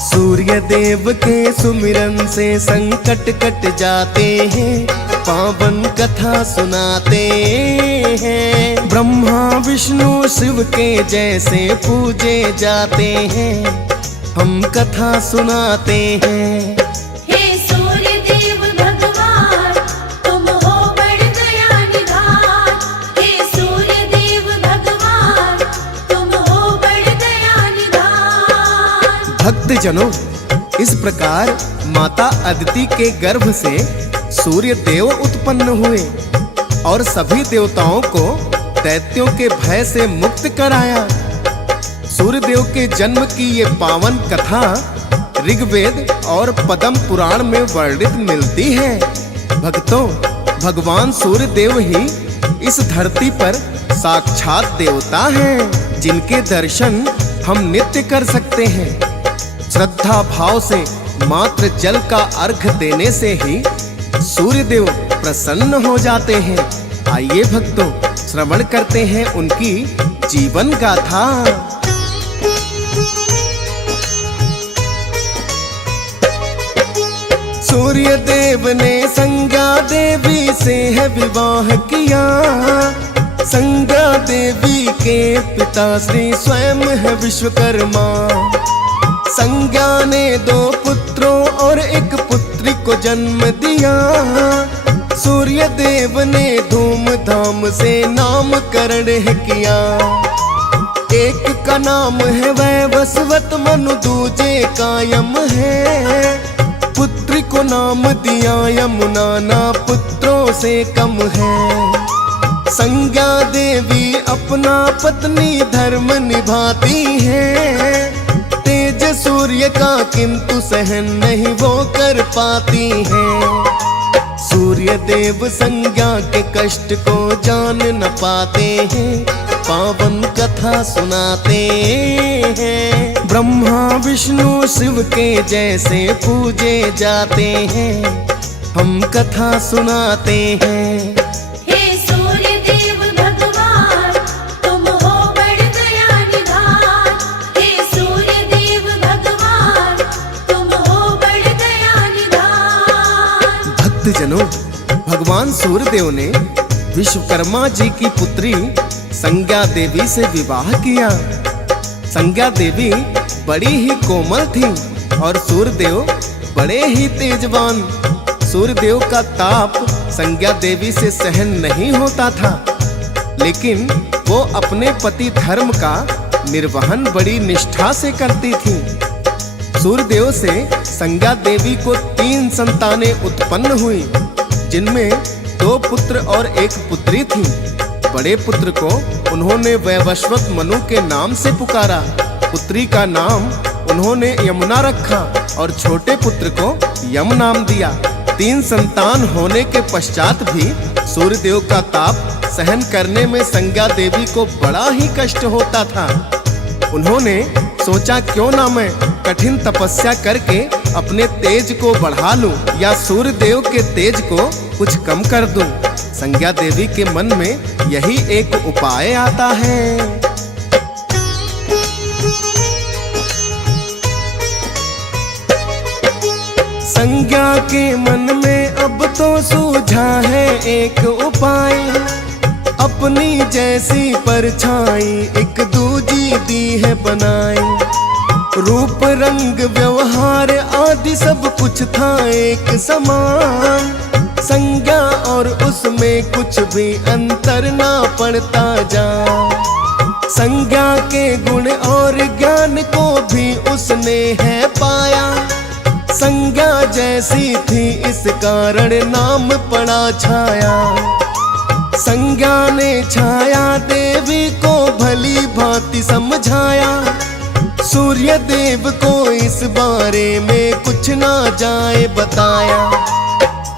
सूर्य देव के सुमिरन से संकट कट जाते हैं, पावन कथा सुनाते हैं। ब्रह्मा विष्णु शिव के जैसे पूजे जाते हैं, हम कथा सुनाते हैं। हे सूर्य देव भगवान, तुम हो बड़ दया निधान। हे सूर्य देव भगवान, तुम हो बड़ दया निधान। भक्तजनों, इस प्रकार माता अदिति के गर्भ से सूर्य देव उत्पन्न हुए और सभी देवताओं को दैत्यों के भय से मुक्त कराया। सूर्य देव के जन्म की ये पावन कथा ऋग्वेद और पद्म पुराण में वर्णित मिलती है। भक्तों, भगवान सूर्य देव ही इस धरती पर साक्षात देवता हैं, जिनके दर्शन हम नित्य कर सकते हैं। श्रद्धा भाव से मात्र जल का अर्घ देने से ही सूर्यदेव प्रसन्न हो जाते हैं। आइए भक्तों, श्रवण करते हैं उनकी जीवन गाथा। सूर्य देव ने संज्ञा देवी से है विवाह किया। संज्ञा देवी के पिता श्री स्वयं है विश्वकर्मा। संज्ञा ने 2 पुत्रों और 1 पुत्री को जन्म दिया। सूर्य देव ने धूमधाम से नामकरण किया। एक का नाम है वैवस्वत, मनु दूजे का यम है। पुत्री को नाम दिया यमुना, ना पुत्रों से कम है। संज्ञा देवी अपना पत्नी धर्म निभाती है। तेज सूर्य का किंतु सहन नहीं वो कर पाती हैं। सूर्य देव संज्ञा के कष्ट को जान न पाते हैं, पावन कथा सुनाते हैं। ब्रह्मा विष्णु शिव के जैसे पूजे जाते हैं, हम कथा सुनाते हैं। हे सूर्य देव भगवान, तुम हो बड़ दया निधान। हे सूर्य देव भगवान, तुम हो बड़ दया निधान। भक्तजनों, भगवान सूर्यदेव ने विश्वकर्मा जी की पुत्री संज्ञा देवी से विवाह किया। संज्ञा देवी बड़ी ही कोमल थी और सूर्यदेव बड़े ही तेजवान। सूर्यदेव का ताप संज्ञा देवी से सहन नहीं होता था, लेकिन वो अपने पति धर्म का निर्वहन बड़ी निष्ठा से करती थी। सूर्यदेव से संज्ञा देवी को 3 संतानें उत्पन्न हुई, जिनमें 2 पुत्र और 1 पुत्री थी। बड़े पुत्र को उन्होंने वैवस्वत मनु के नाम से पुकारा। पुत्री का नाम उन्होंने यमुना रखा और छोटे पुत्र को यम नाम दिया। 3 संतान होने के पश्चात भी सूर्यदेव का ताप सहन करने में संज्ञा देवी को बड़ा ही कष्ट होता था। उन्होंने सोचा क्यों ना मैं कठिन तपस्या करके अपने तेज को बढ़ा लूं या सूर्य देव के तेज को कुछ कम कर दूं? संज्ञा देवी के मन में यही एक उपाय आता है। संज्ञा के मन में अब तो सूझा है एक उपाय, अपनी जैसी परछाई एक दूजी दी है बनाई। रूप रंग व्यवहार आदि सब कुछ था एक समान, संज्ञा और उसमें कुछ भी अंतर ना पड़ता जा। संज्ञा के गुण और ज्ञान को भी उसने है पाया, संज्ञा जैसी थी इस कारण नाम पड़ा छाया। संज्ञा ने छाया देवी को भली भांति समझाया, सूर्य देव को इस बारे में कुछ ना जाए बताया।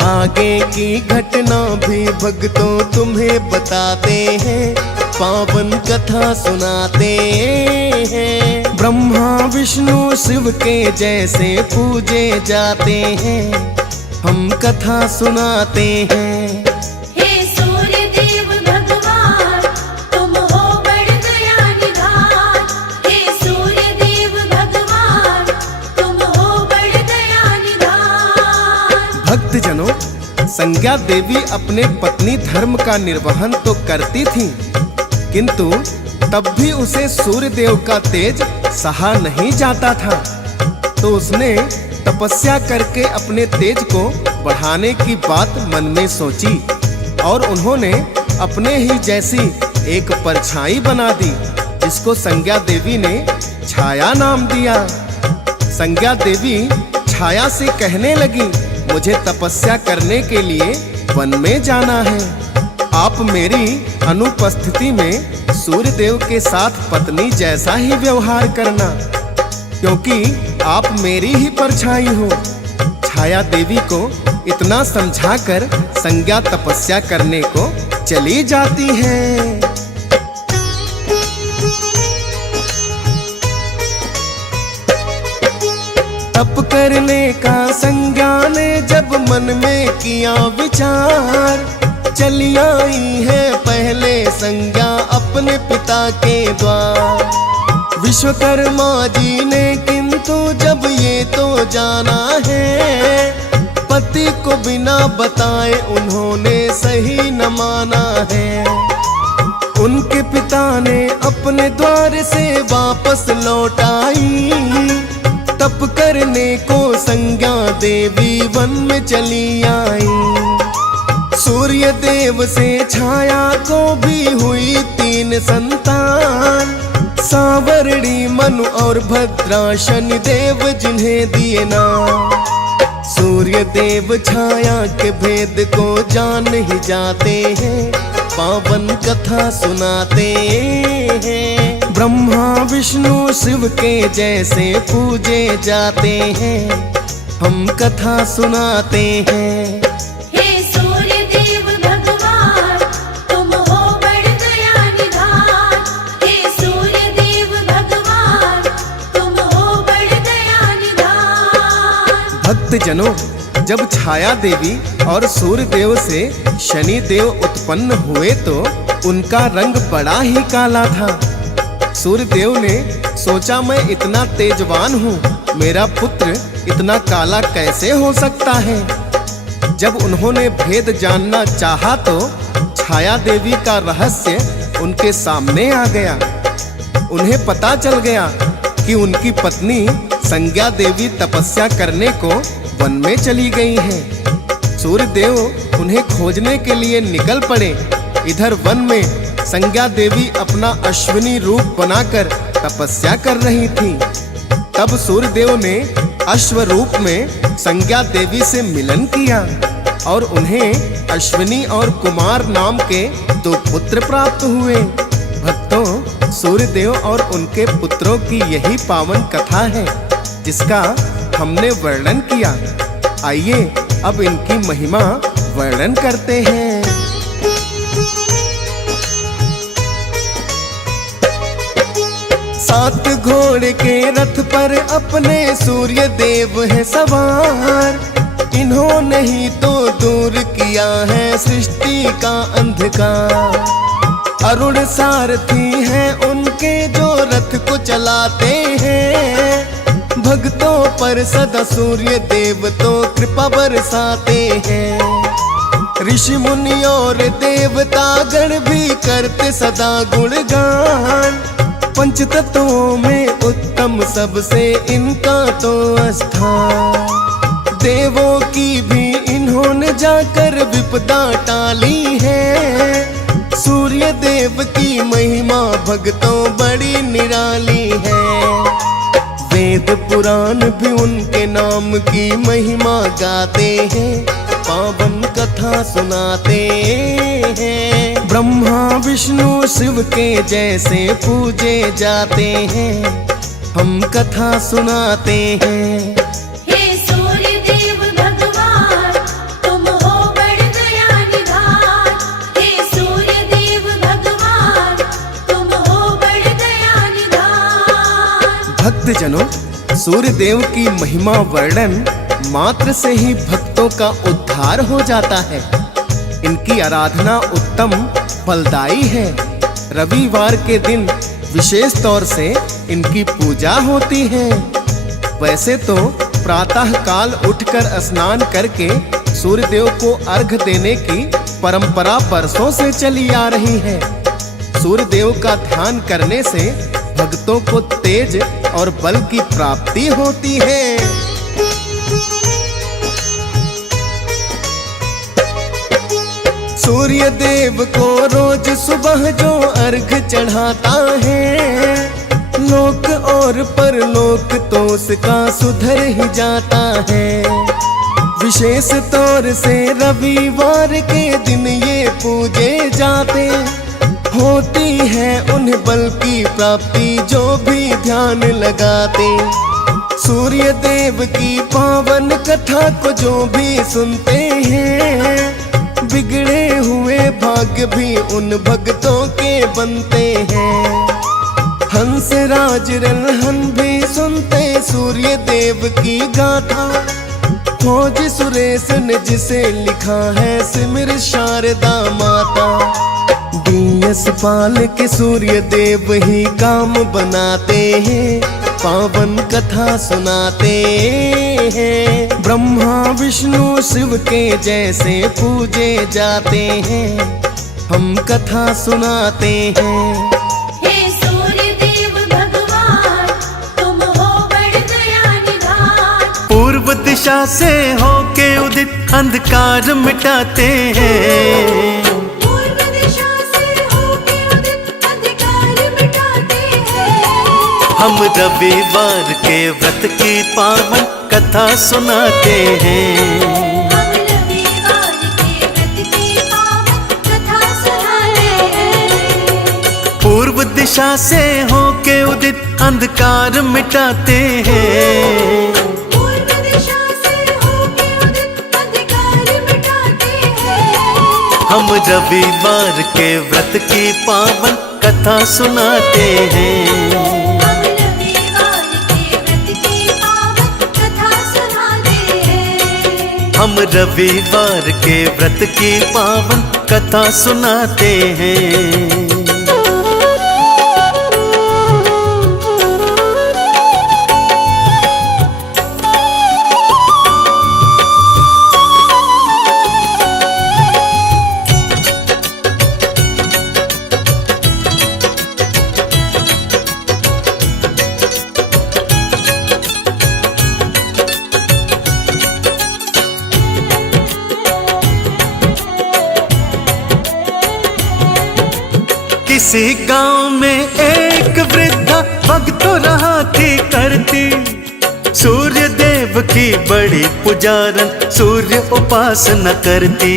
आगे की घटना भी भक्तों तुम्हें बताते हैं, पावन कथा सुनाते हैं। ब्रह्मा विष्णु शिव के जैसे पूजे जाते हैं, हम कथा सुनाते हैं। भक्तजनों, संज्ञा देवी अपने पत्नी धर्म का निर्वहन तो करती थी, किंतु तब भी उसे सूर्य देव का तेज सहा नहीं जाता था। तो उसने तपस्या करके अपने तेज को बढ़ाने की बात मन में सोची और उन्होंने अपने ही जैसी एक परछाई बना दी, जिसको संज्ञा देवी ने छाया नाम दिया। संज्ञा देवी छाया से कहने लगी, मुझे तपस्या करने के लिए वन में जाना है। आप मेरी अनुपस्थिति में सूर्य देव के साथ पत्नी जैसा ही व्यवहार करना, क्योंकि आप मेरी ही परछाई हो। छाया देवी को इतना समझाकर संज्ञा तपस्या करने को चली जाती है। तप करने का संज्ञा ने जब मन में किया विचार, चली आई है पहले संज्ञा अपने पिता के द्वार। विश्वकर्मा जी ने किंतु जब ये तो जाना है, पति को बिना बताए उन्होंने सही न माना है। उनके पिता ने अपने द्वार से वापस लौटाई, तप करने को संज्ञा देवी वन में चली आई। सूर्य देव से छाया को भी हुई 3 संतान, सांवरणी मनु और भद्रा शनि देव जिन्हें दिए नाम। सूर्य देव छाया के भेद को जान ही जाते हैं, पावन कथा सुनाते हैं। ब्रह्मा विष्णु शिव के जैसे पूजे जाते हैं, हम कथा सुनाते हैं। हे सूर्य देव भगवान, तुम हो बड़ दया निधान। हे सूर्य देव भगवान, तुम हो बड़ दया निधान। भक्तजनों, जब छाया देवी और सूर्य देव से शनि देव उत्पन्न हुए तो उनका रंग बड़ा ही काला था। सूर्य देव ने सोचा, मैं इतना तेजवान हूँ, मेरा पुत्र इतना काला कैसे हो सकता है। जब उन्होंने भेद जानना चाहा तो छाया देवी का रहस्य उनके सामने आ गया। उन्हें पता चल गया कि उनकी पत्नी संज्ञा देवी तपस्या करने को वन में चली गई हैं। सूर्य देव उन्हें खोजने के लिए निकल पड़े। इधर वन में संज्ञा देवी अपना अश्विनी रूप बनाकर तपस्या कर रही थी। तब सूर्य देव ने अश्व रूप में संज्ञा देवी से मिलन किया और उन्हें अश्विनी और कुमार नाम के 2 पुत्र प्राप्त हुए। भक्तों, सूर्य देव और उनके पुत्रों की यही पावन कथा है जिसका हमने वर्णन किया। आइए अब इनकी महिमा वर्णन करते हैं। सात घोड़े के रथ पर अपने सूर्य देव है सवार। इन्होंने ही तो दूर किया है सृष्टि का अंधकार। अरुण सारथी हैं उनके जो रथ को चलाते हैं। भक्तों पर सदा सूर्य देव तो कृपा बरसाते हैं। ऋषि मुनि और देवता गण भी करते सदा गुणगान। पंच तत्वों में उत्तम सबसे इनका तो स्थान। देवों की भी इन्होंने जाकर विपदा टाली है। सूर्य देव की महिमा भक्तों बड़ी निराली है। वेद पुराण भी उनके नाम की महिमा गाते हैं। पावन कथा सुनाते हैं। ब्रह्मा विष्णु शिव के जैसे पूजे जाते हैं। हम कथा सुनाते हैं। हे सूर्य देव भगवान, तुम हो बड़ दया निधान। हे सूर्य देव भगवान, तुम हो बड़ दया निधान। भक्तजनों, सूर्य देव की महिमा वर्णन मात्र से ही भक्तों का उद्धार हो जाता है। इनकी आराधना उत्तम फलदायी है। रविवार के दिन विशेष तौर से इनकी पूजा होती है। वैसे तो प्रातः काल उठकर स्नान करके सूर्य देव को अर्घ देने की परंपरा बरसों से चली आ रही है। सूर्य देव का ध्यान करने से भक्तों को तेज और बल की प्राप्ति होती है। सूर्य देव को रोज सुबह जो अर्घ चढ़ाता है। लोक और परलोक तो उसका सुधर ही जाता है। विशेष तौर से रविवार के दिन ये पूजे जाते। होती है उन्हें बल की प्राप्ति जो भी ध्यान लगाते। सूर्य देव की पावन कथा को जो भी सुनते हैं। बिगड़े हुए भाग्य भी उन भक्तों के बनते हैं। हंस राज रलहन भी सुनते सूर्य देव की गाथा। खोज सुरेश ने जिसे लिखा है सिमर शारदा माता। दियस पाल के सूर्य देव ही काम बनाते हैं। पावन कथा सुनाते हैं। ब्रह्मा विष्णु शिव के जैसे पूजे जाते हैं। हम कथा सुनाते हैं। हे सूर्य देव भगवान, तुम हो बड़ दया निधान। पूर्व दिशा से होके उदित अंधकार मिटाते हैं। पूर्व दिशा से होके उदित अंधकार मिटाते हैं। हम रविवार के व्रत की पावन कथा सुनाते हैं। हम रविवार के व्रत की पावन कथा सुनाते हैं। पूर्व दिशा से होके उदित अंधकार मिटाते हैं। पूर्व दिशा से होके उदित अंधकार मिटाते हैं। हम रविवार के व्रत की पावन कथा सुनाते हैं। हम रविवार के व्रत की पावन कथा सुनाते हैं। हम रविवार के व्रत की पावन कथा सुनाते हैं। किसी गांव में एक वृद्धा भक्तों रहा थी करती। सूर्य देव की बड़ी पुजारन सूर्य उपासना करती।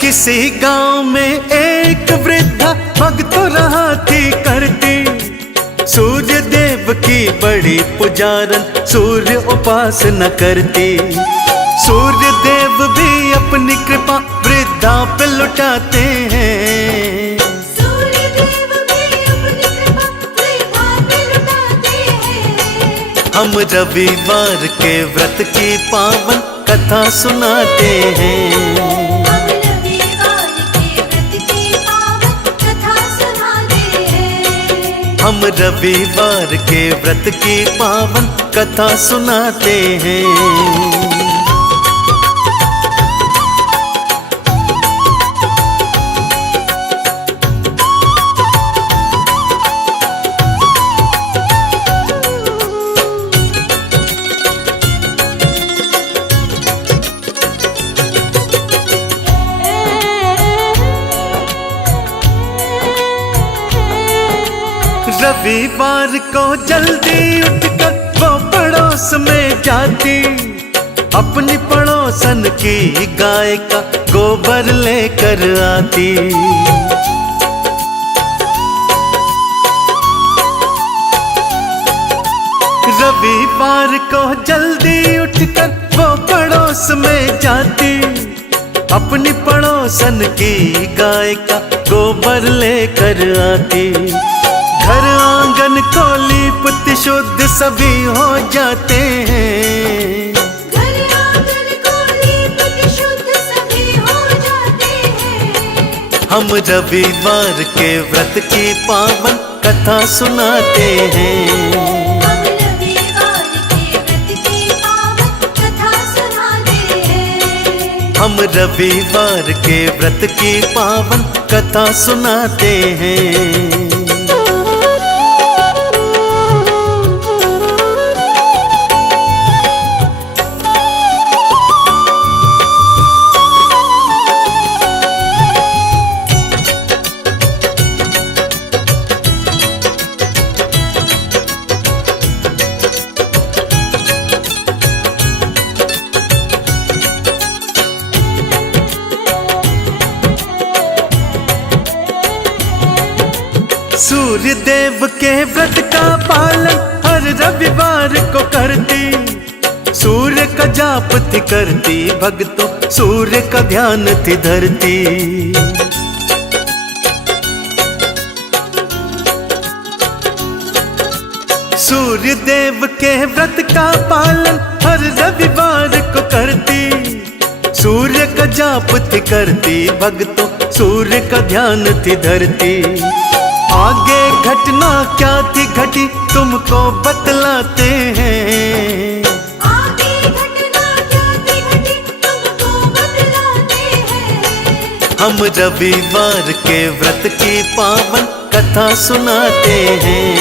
किसी गांव में एक वृद्धा भक्तों रहा थी करती। सूर्य देव की बड़ी पुजारन सूर्य उपासना करती। सूर्य देव भी अपनी कृपा वृद्ध श्रद्धा पे लुटाते हैं। सूर्य देव भी अपनी कृपा वृथा पे लुटाते हैं। हम रविवार के व्रत की पावन कथा सुनाते हैं। हम रविवार के व्रत की पावन कथा सुनाते हैं। हम रविवार के व्रत की पावन कथा सुनाते हैं। रविवार को जल्दी उठकर वो पड़ोस में जाती, अपनी पड़ोसन की गाय का गोबर लेकर आती। रविवार को जल्दी उठकर वो पड़ोस में जाती, अपनी पड़ोसन की गाय का गोबर लेकर आती। घर आंगन को लीपते शुद्ध सभी हो जाते हैं। घर आंगन को लीपते शुद्ध सभी हो जाते हैं। हम रविवार के व्रत की पावन कथा सुनाते हैं। हम रविवार के व्रत की पावन कथा सुनाते हैं। हम रविवार के व्रत की पावन कथा सुनाते हैं। सूर्य देव के व्रत का पालन हर रविवार को करती, सूर्य का जाप थी करती भक्तों, सूर्य का ध्यान थी धरती। सूर्य देव के व्रत का पालन हर रविवार को करती, सूर्य का जाप थी करती भक्तों, सूर्य का ध्यान थी धरती। आगे घटना क्या थी घटी तुमको बतलाते हैं। आगे घटना क्या थी घटी तुमको बतलाते हैं। हम रविवार के व्रत की पावन कथा सुनाते हैं।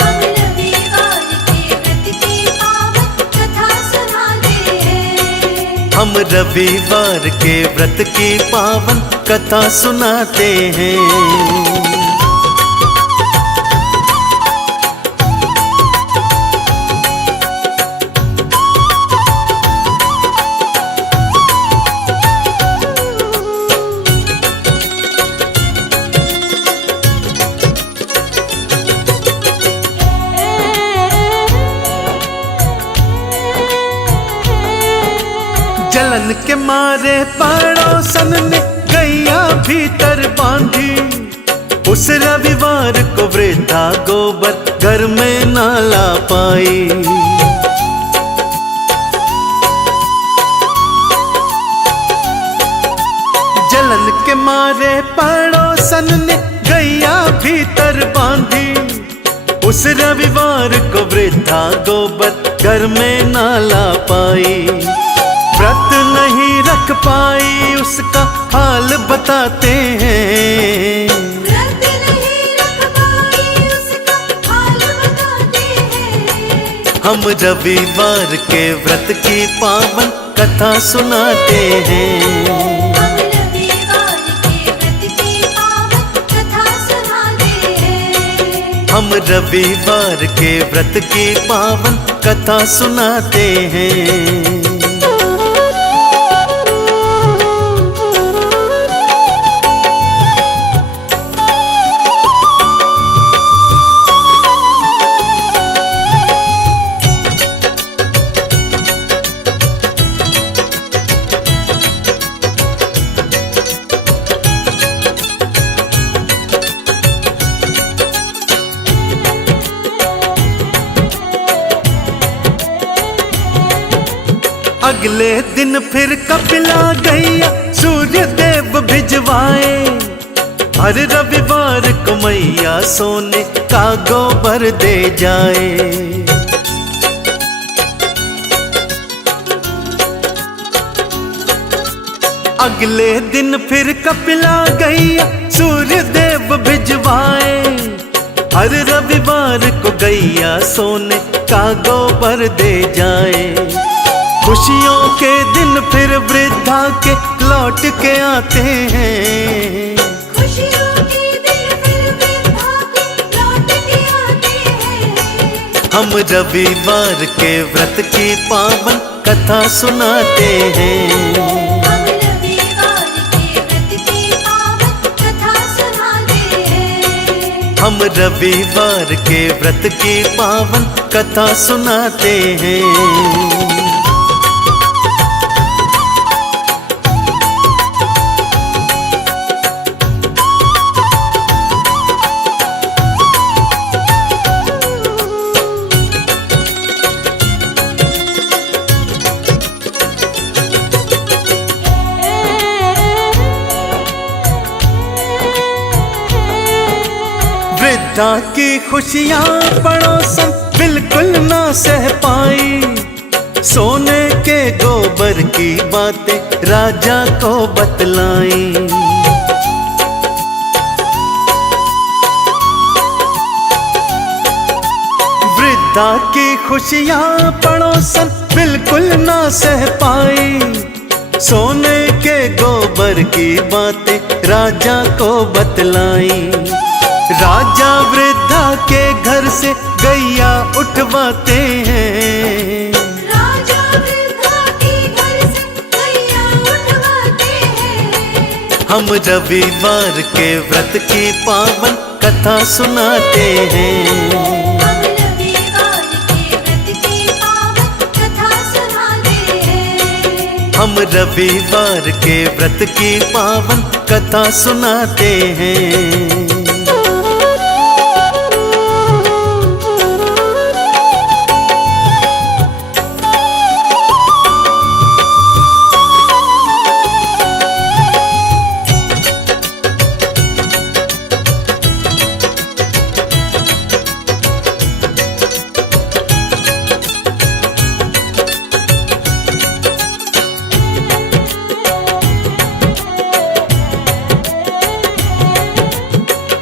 हम रविवार के व्रत की पावन कथा सुनाते हैं। हम रविवार के व्रत की पावन कथा सुनाते हैं। जलन के मारे पड़ोसन ने गैया भीतर बांधी, उस रविवार को वृद्धा गोबर घर में ना ला पाई। जलन के मारे पड़ोसन ने गैया भीतर बांधी, उस रविवार को वृद्धा गोबर घर में ना ला पाई। व्रत नहीं रख पाई उसका हाल बताते हैं। व्रत नहीं रख पाई उसका हाल बताते हैं। हम रविवार के व्रत की पावन कथा सुनाते हैं। हम रविवार के व्रत की पावन कथा सुनाते हैं। हम रविवार के व्रत की पावन कथा सुनाते हैं। अगले दिन फिर कपिला गैया सूर्य देव भिजवाए। हर रविवार को मैया सोने का गोबर दे जाए। अगले दिन फिर कपिला गैया सूर्य देव भिजवाए। हर रविवार को गैया सोने का गोबर दे जाए। खुशियों के दिन फिर वृद्धा के लौट के आते हैं। खुशियों के दिन फिर वृद्धा के लौट के आते हैं। हम रविवार के व्रत की पावन कथा सुनाते हैं। हम रविवार के व्रत की पावन कथा सुनाते हैं। हम रविवार के व्रत की पावन कथा सुनाते हैं। वृद्धा की खुशियां पड़ोसन बिल्कुल ना सह पाई। सोने के गोबर की बातें राजा को बतलाई। वृद्धा की खुशियां पड़ोसन बिल्कुल ना सह पाई। सोने के गोबर की बातें राजा को बतलाई। राजा वृद्धा के घर से गैया उठवाते हैं। राजा वृद्धा के घर से गैया उठवाते हैं। हम रविवार के व्रत की पावन कथा सुनाते हैं। हम रविवार के व्रत की पावन कथा सुनाते हैं। हम रविवार के व्रत की पावन कथा सुनाते हैं।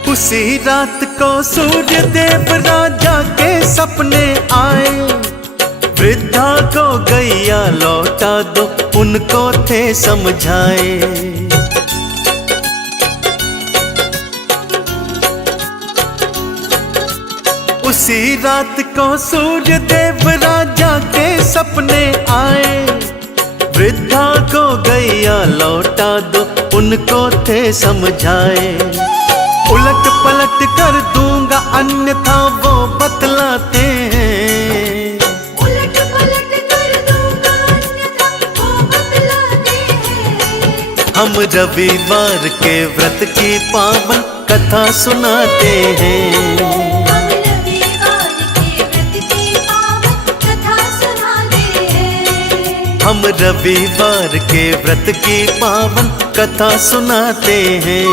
उसी रात को सूर्य देव राजा के सपने आए। वृद्धा को गैया लौटा दो उनको थे समझाए। उसी रात को सूर्य देव राजा के सपने आए। वृद्धा को गैया लौटा दो उनको थे समझाए। उलट पलट कर दूंगा अन्यथा वो बतलाते हैं। उलट पलट कर दूंगा अन्यथा वो बतलाते हैं। हम रविवार के व्रत की पावन कथा सुनाते हैं। हम रविवार के व्रत की पावन कथा सुनाते हैं। हम रविवार के व्रत की पावन कथा सुनाते हैं।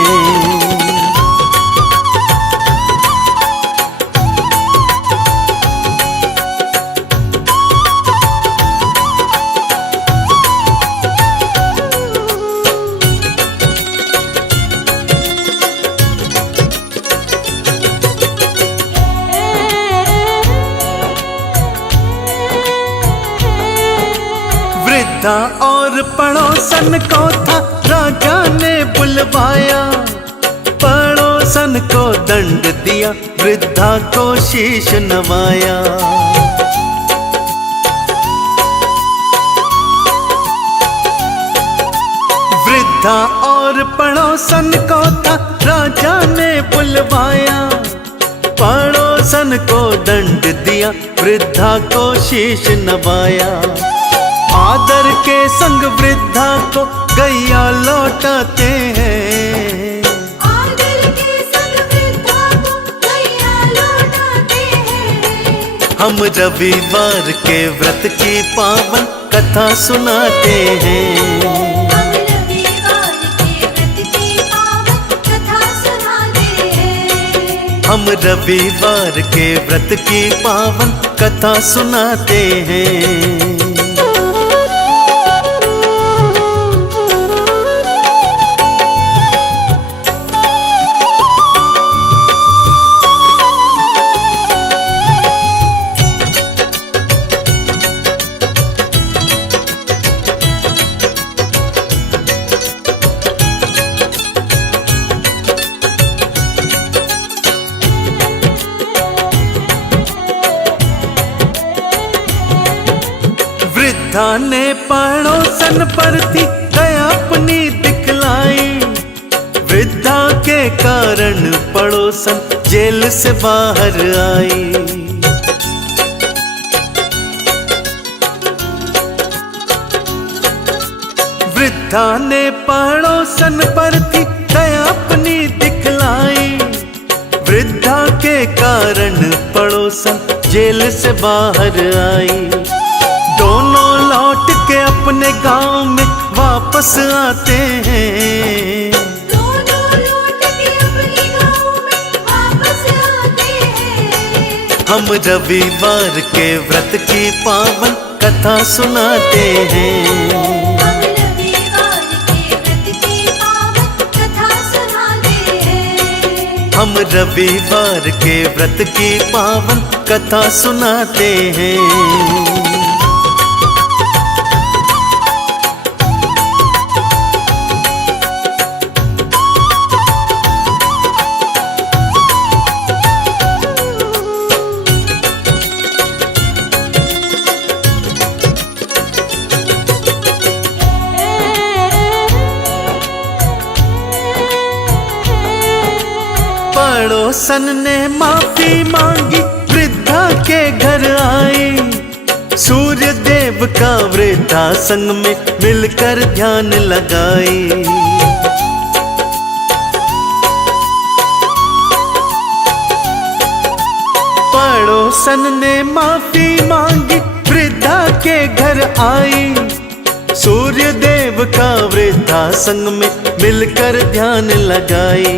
और पड़ोसन को था राजा ने बुलवाया। पड़ोसन को दंड दिया वृद्धा को शीश नवाया। वृद्धा और पड़ोसन को था राजा ने बुलवाया। पड़ोसन को दंड दिया वृद्धा को शीश नवाया। आदर के संग वृद्धा को गैया लौटाते हैं। आदर के संग वृद्धा को गैया लौटाते हैं। हम रविवार के व्रत की पावन कथा सुनाते हैं। हम रविवार के व्रत की पावन कथा सुनाते हैं। हम रविवार के व्रत की पावन कथा सुनाते हैं। वृद्धा ने पड़ोसन पर थी दया अपनी दिखलाई। वृद्धा के कारण पड़ोसन जेल से बाहर आई। वृद्धा ने पड़ोसन पर थी दया अपनी दिखलाई। वृद्धा के कारण पड़ोसन जेल से बाहर आई। दोनों लौट के अपने गांव में वापस आते हैं। दोनों लौट के अपने गांव में वापस आते हैं। हम रविवार के व्रत की पावन कथा सुनाते हैं। हम रविवार के व्रत की पावन कथा सुनाते हैं। हम रविवार के व्रत की पावन कथा सुनाते हैं। पड़ोसन ने माफी मांगी, वृद्धा के घर आई। सूर्य देव का वृद्धा संग में मिलकर ध्यान लगाई। पड़ोसन ने माफी मांगी, वृद्धा के घर आई। सूर्य देव का वृद्धा संग में मिलकर ध्यान लगाई।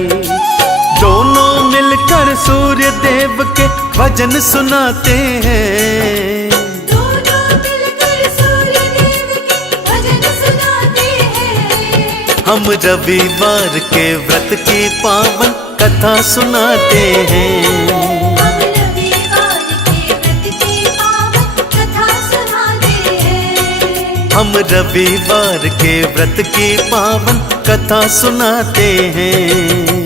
दोनों मिलकर सूर्य देव के भजन सुनाते हैं। दोनों मिलकर सूर्य देव के भजन सुनाते हैं। हम रविवार के व्रत की पावन कथा सुनाते हैं। हम रविवार के व्रत की पावन कथा सुनाते हैं। हम रविवार के व्रत की पावन कथा सुनाते हैं।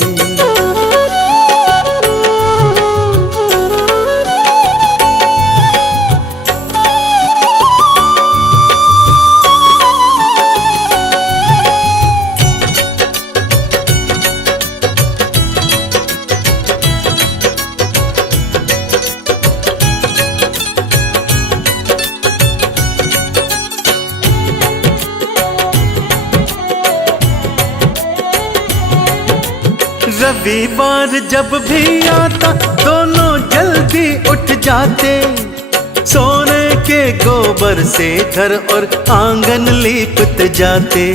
रविवार जब भी आता दोनों जल्दी उठ जाते। सोने के गोबर से घर और आंगन लीपते जाते।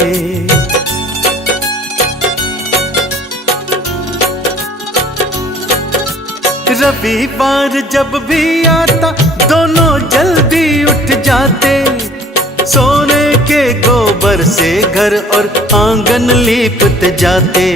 रविवार जब भी आता दोनों जल्दी उठ जाते। सोने के गोबर से घर और आंगन लीपते जाते।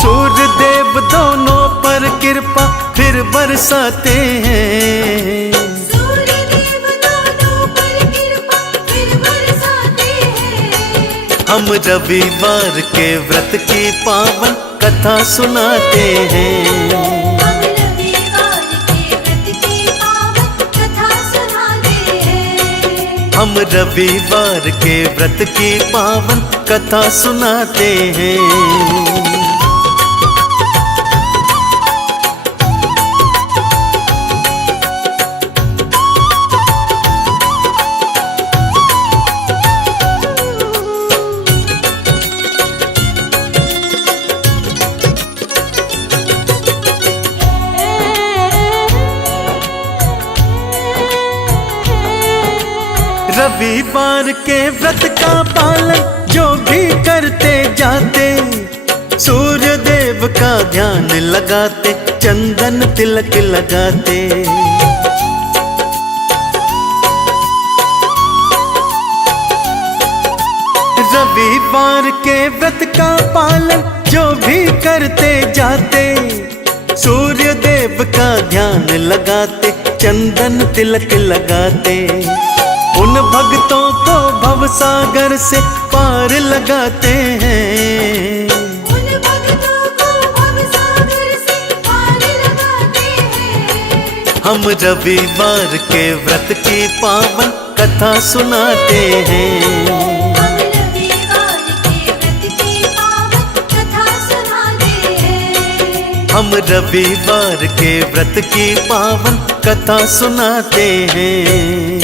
सूर्य देव दोनों पर कृपा फिर बरसाते हैं। सूर्य देव दोनों पर कृपा फिर बरसाते हैं। हम रविवार के व्रत की पावन कथा सुनाते हैं। हम रविवार के व्रत की पावन कथा सुनाते हैं। हम रविवार के व्रत की पावन कथा सुनाते हैं। रविवार के व्रत का पालन जो भी करते जाते, सूर्य देव का ध्यान लगाते, चंदन तिलक लगाते। रविवार के व्रत का पालन जो भी करते जाते, सूर्य देव का ध्यान लगाते, चंदन तिलक लगाते। उन भक्तों को भव सागर से पार लगाते हैं, उन भक्तों को भवसागर से पार लगाते हैं। हम रविवार के व्रत की पावन कथा सुनाते हैं। हम रविवार के व्रत की पावन कथा सुनाते हैं। हम रविवार के व्रत की पावन कथा सुनाते हैं।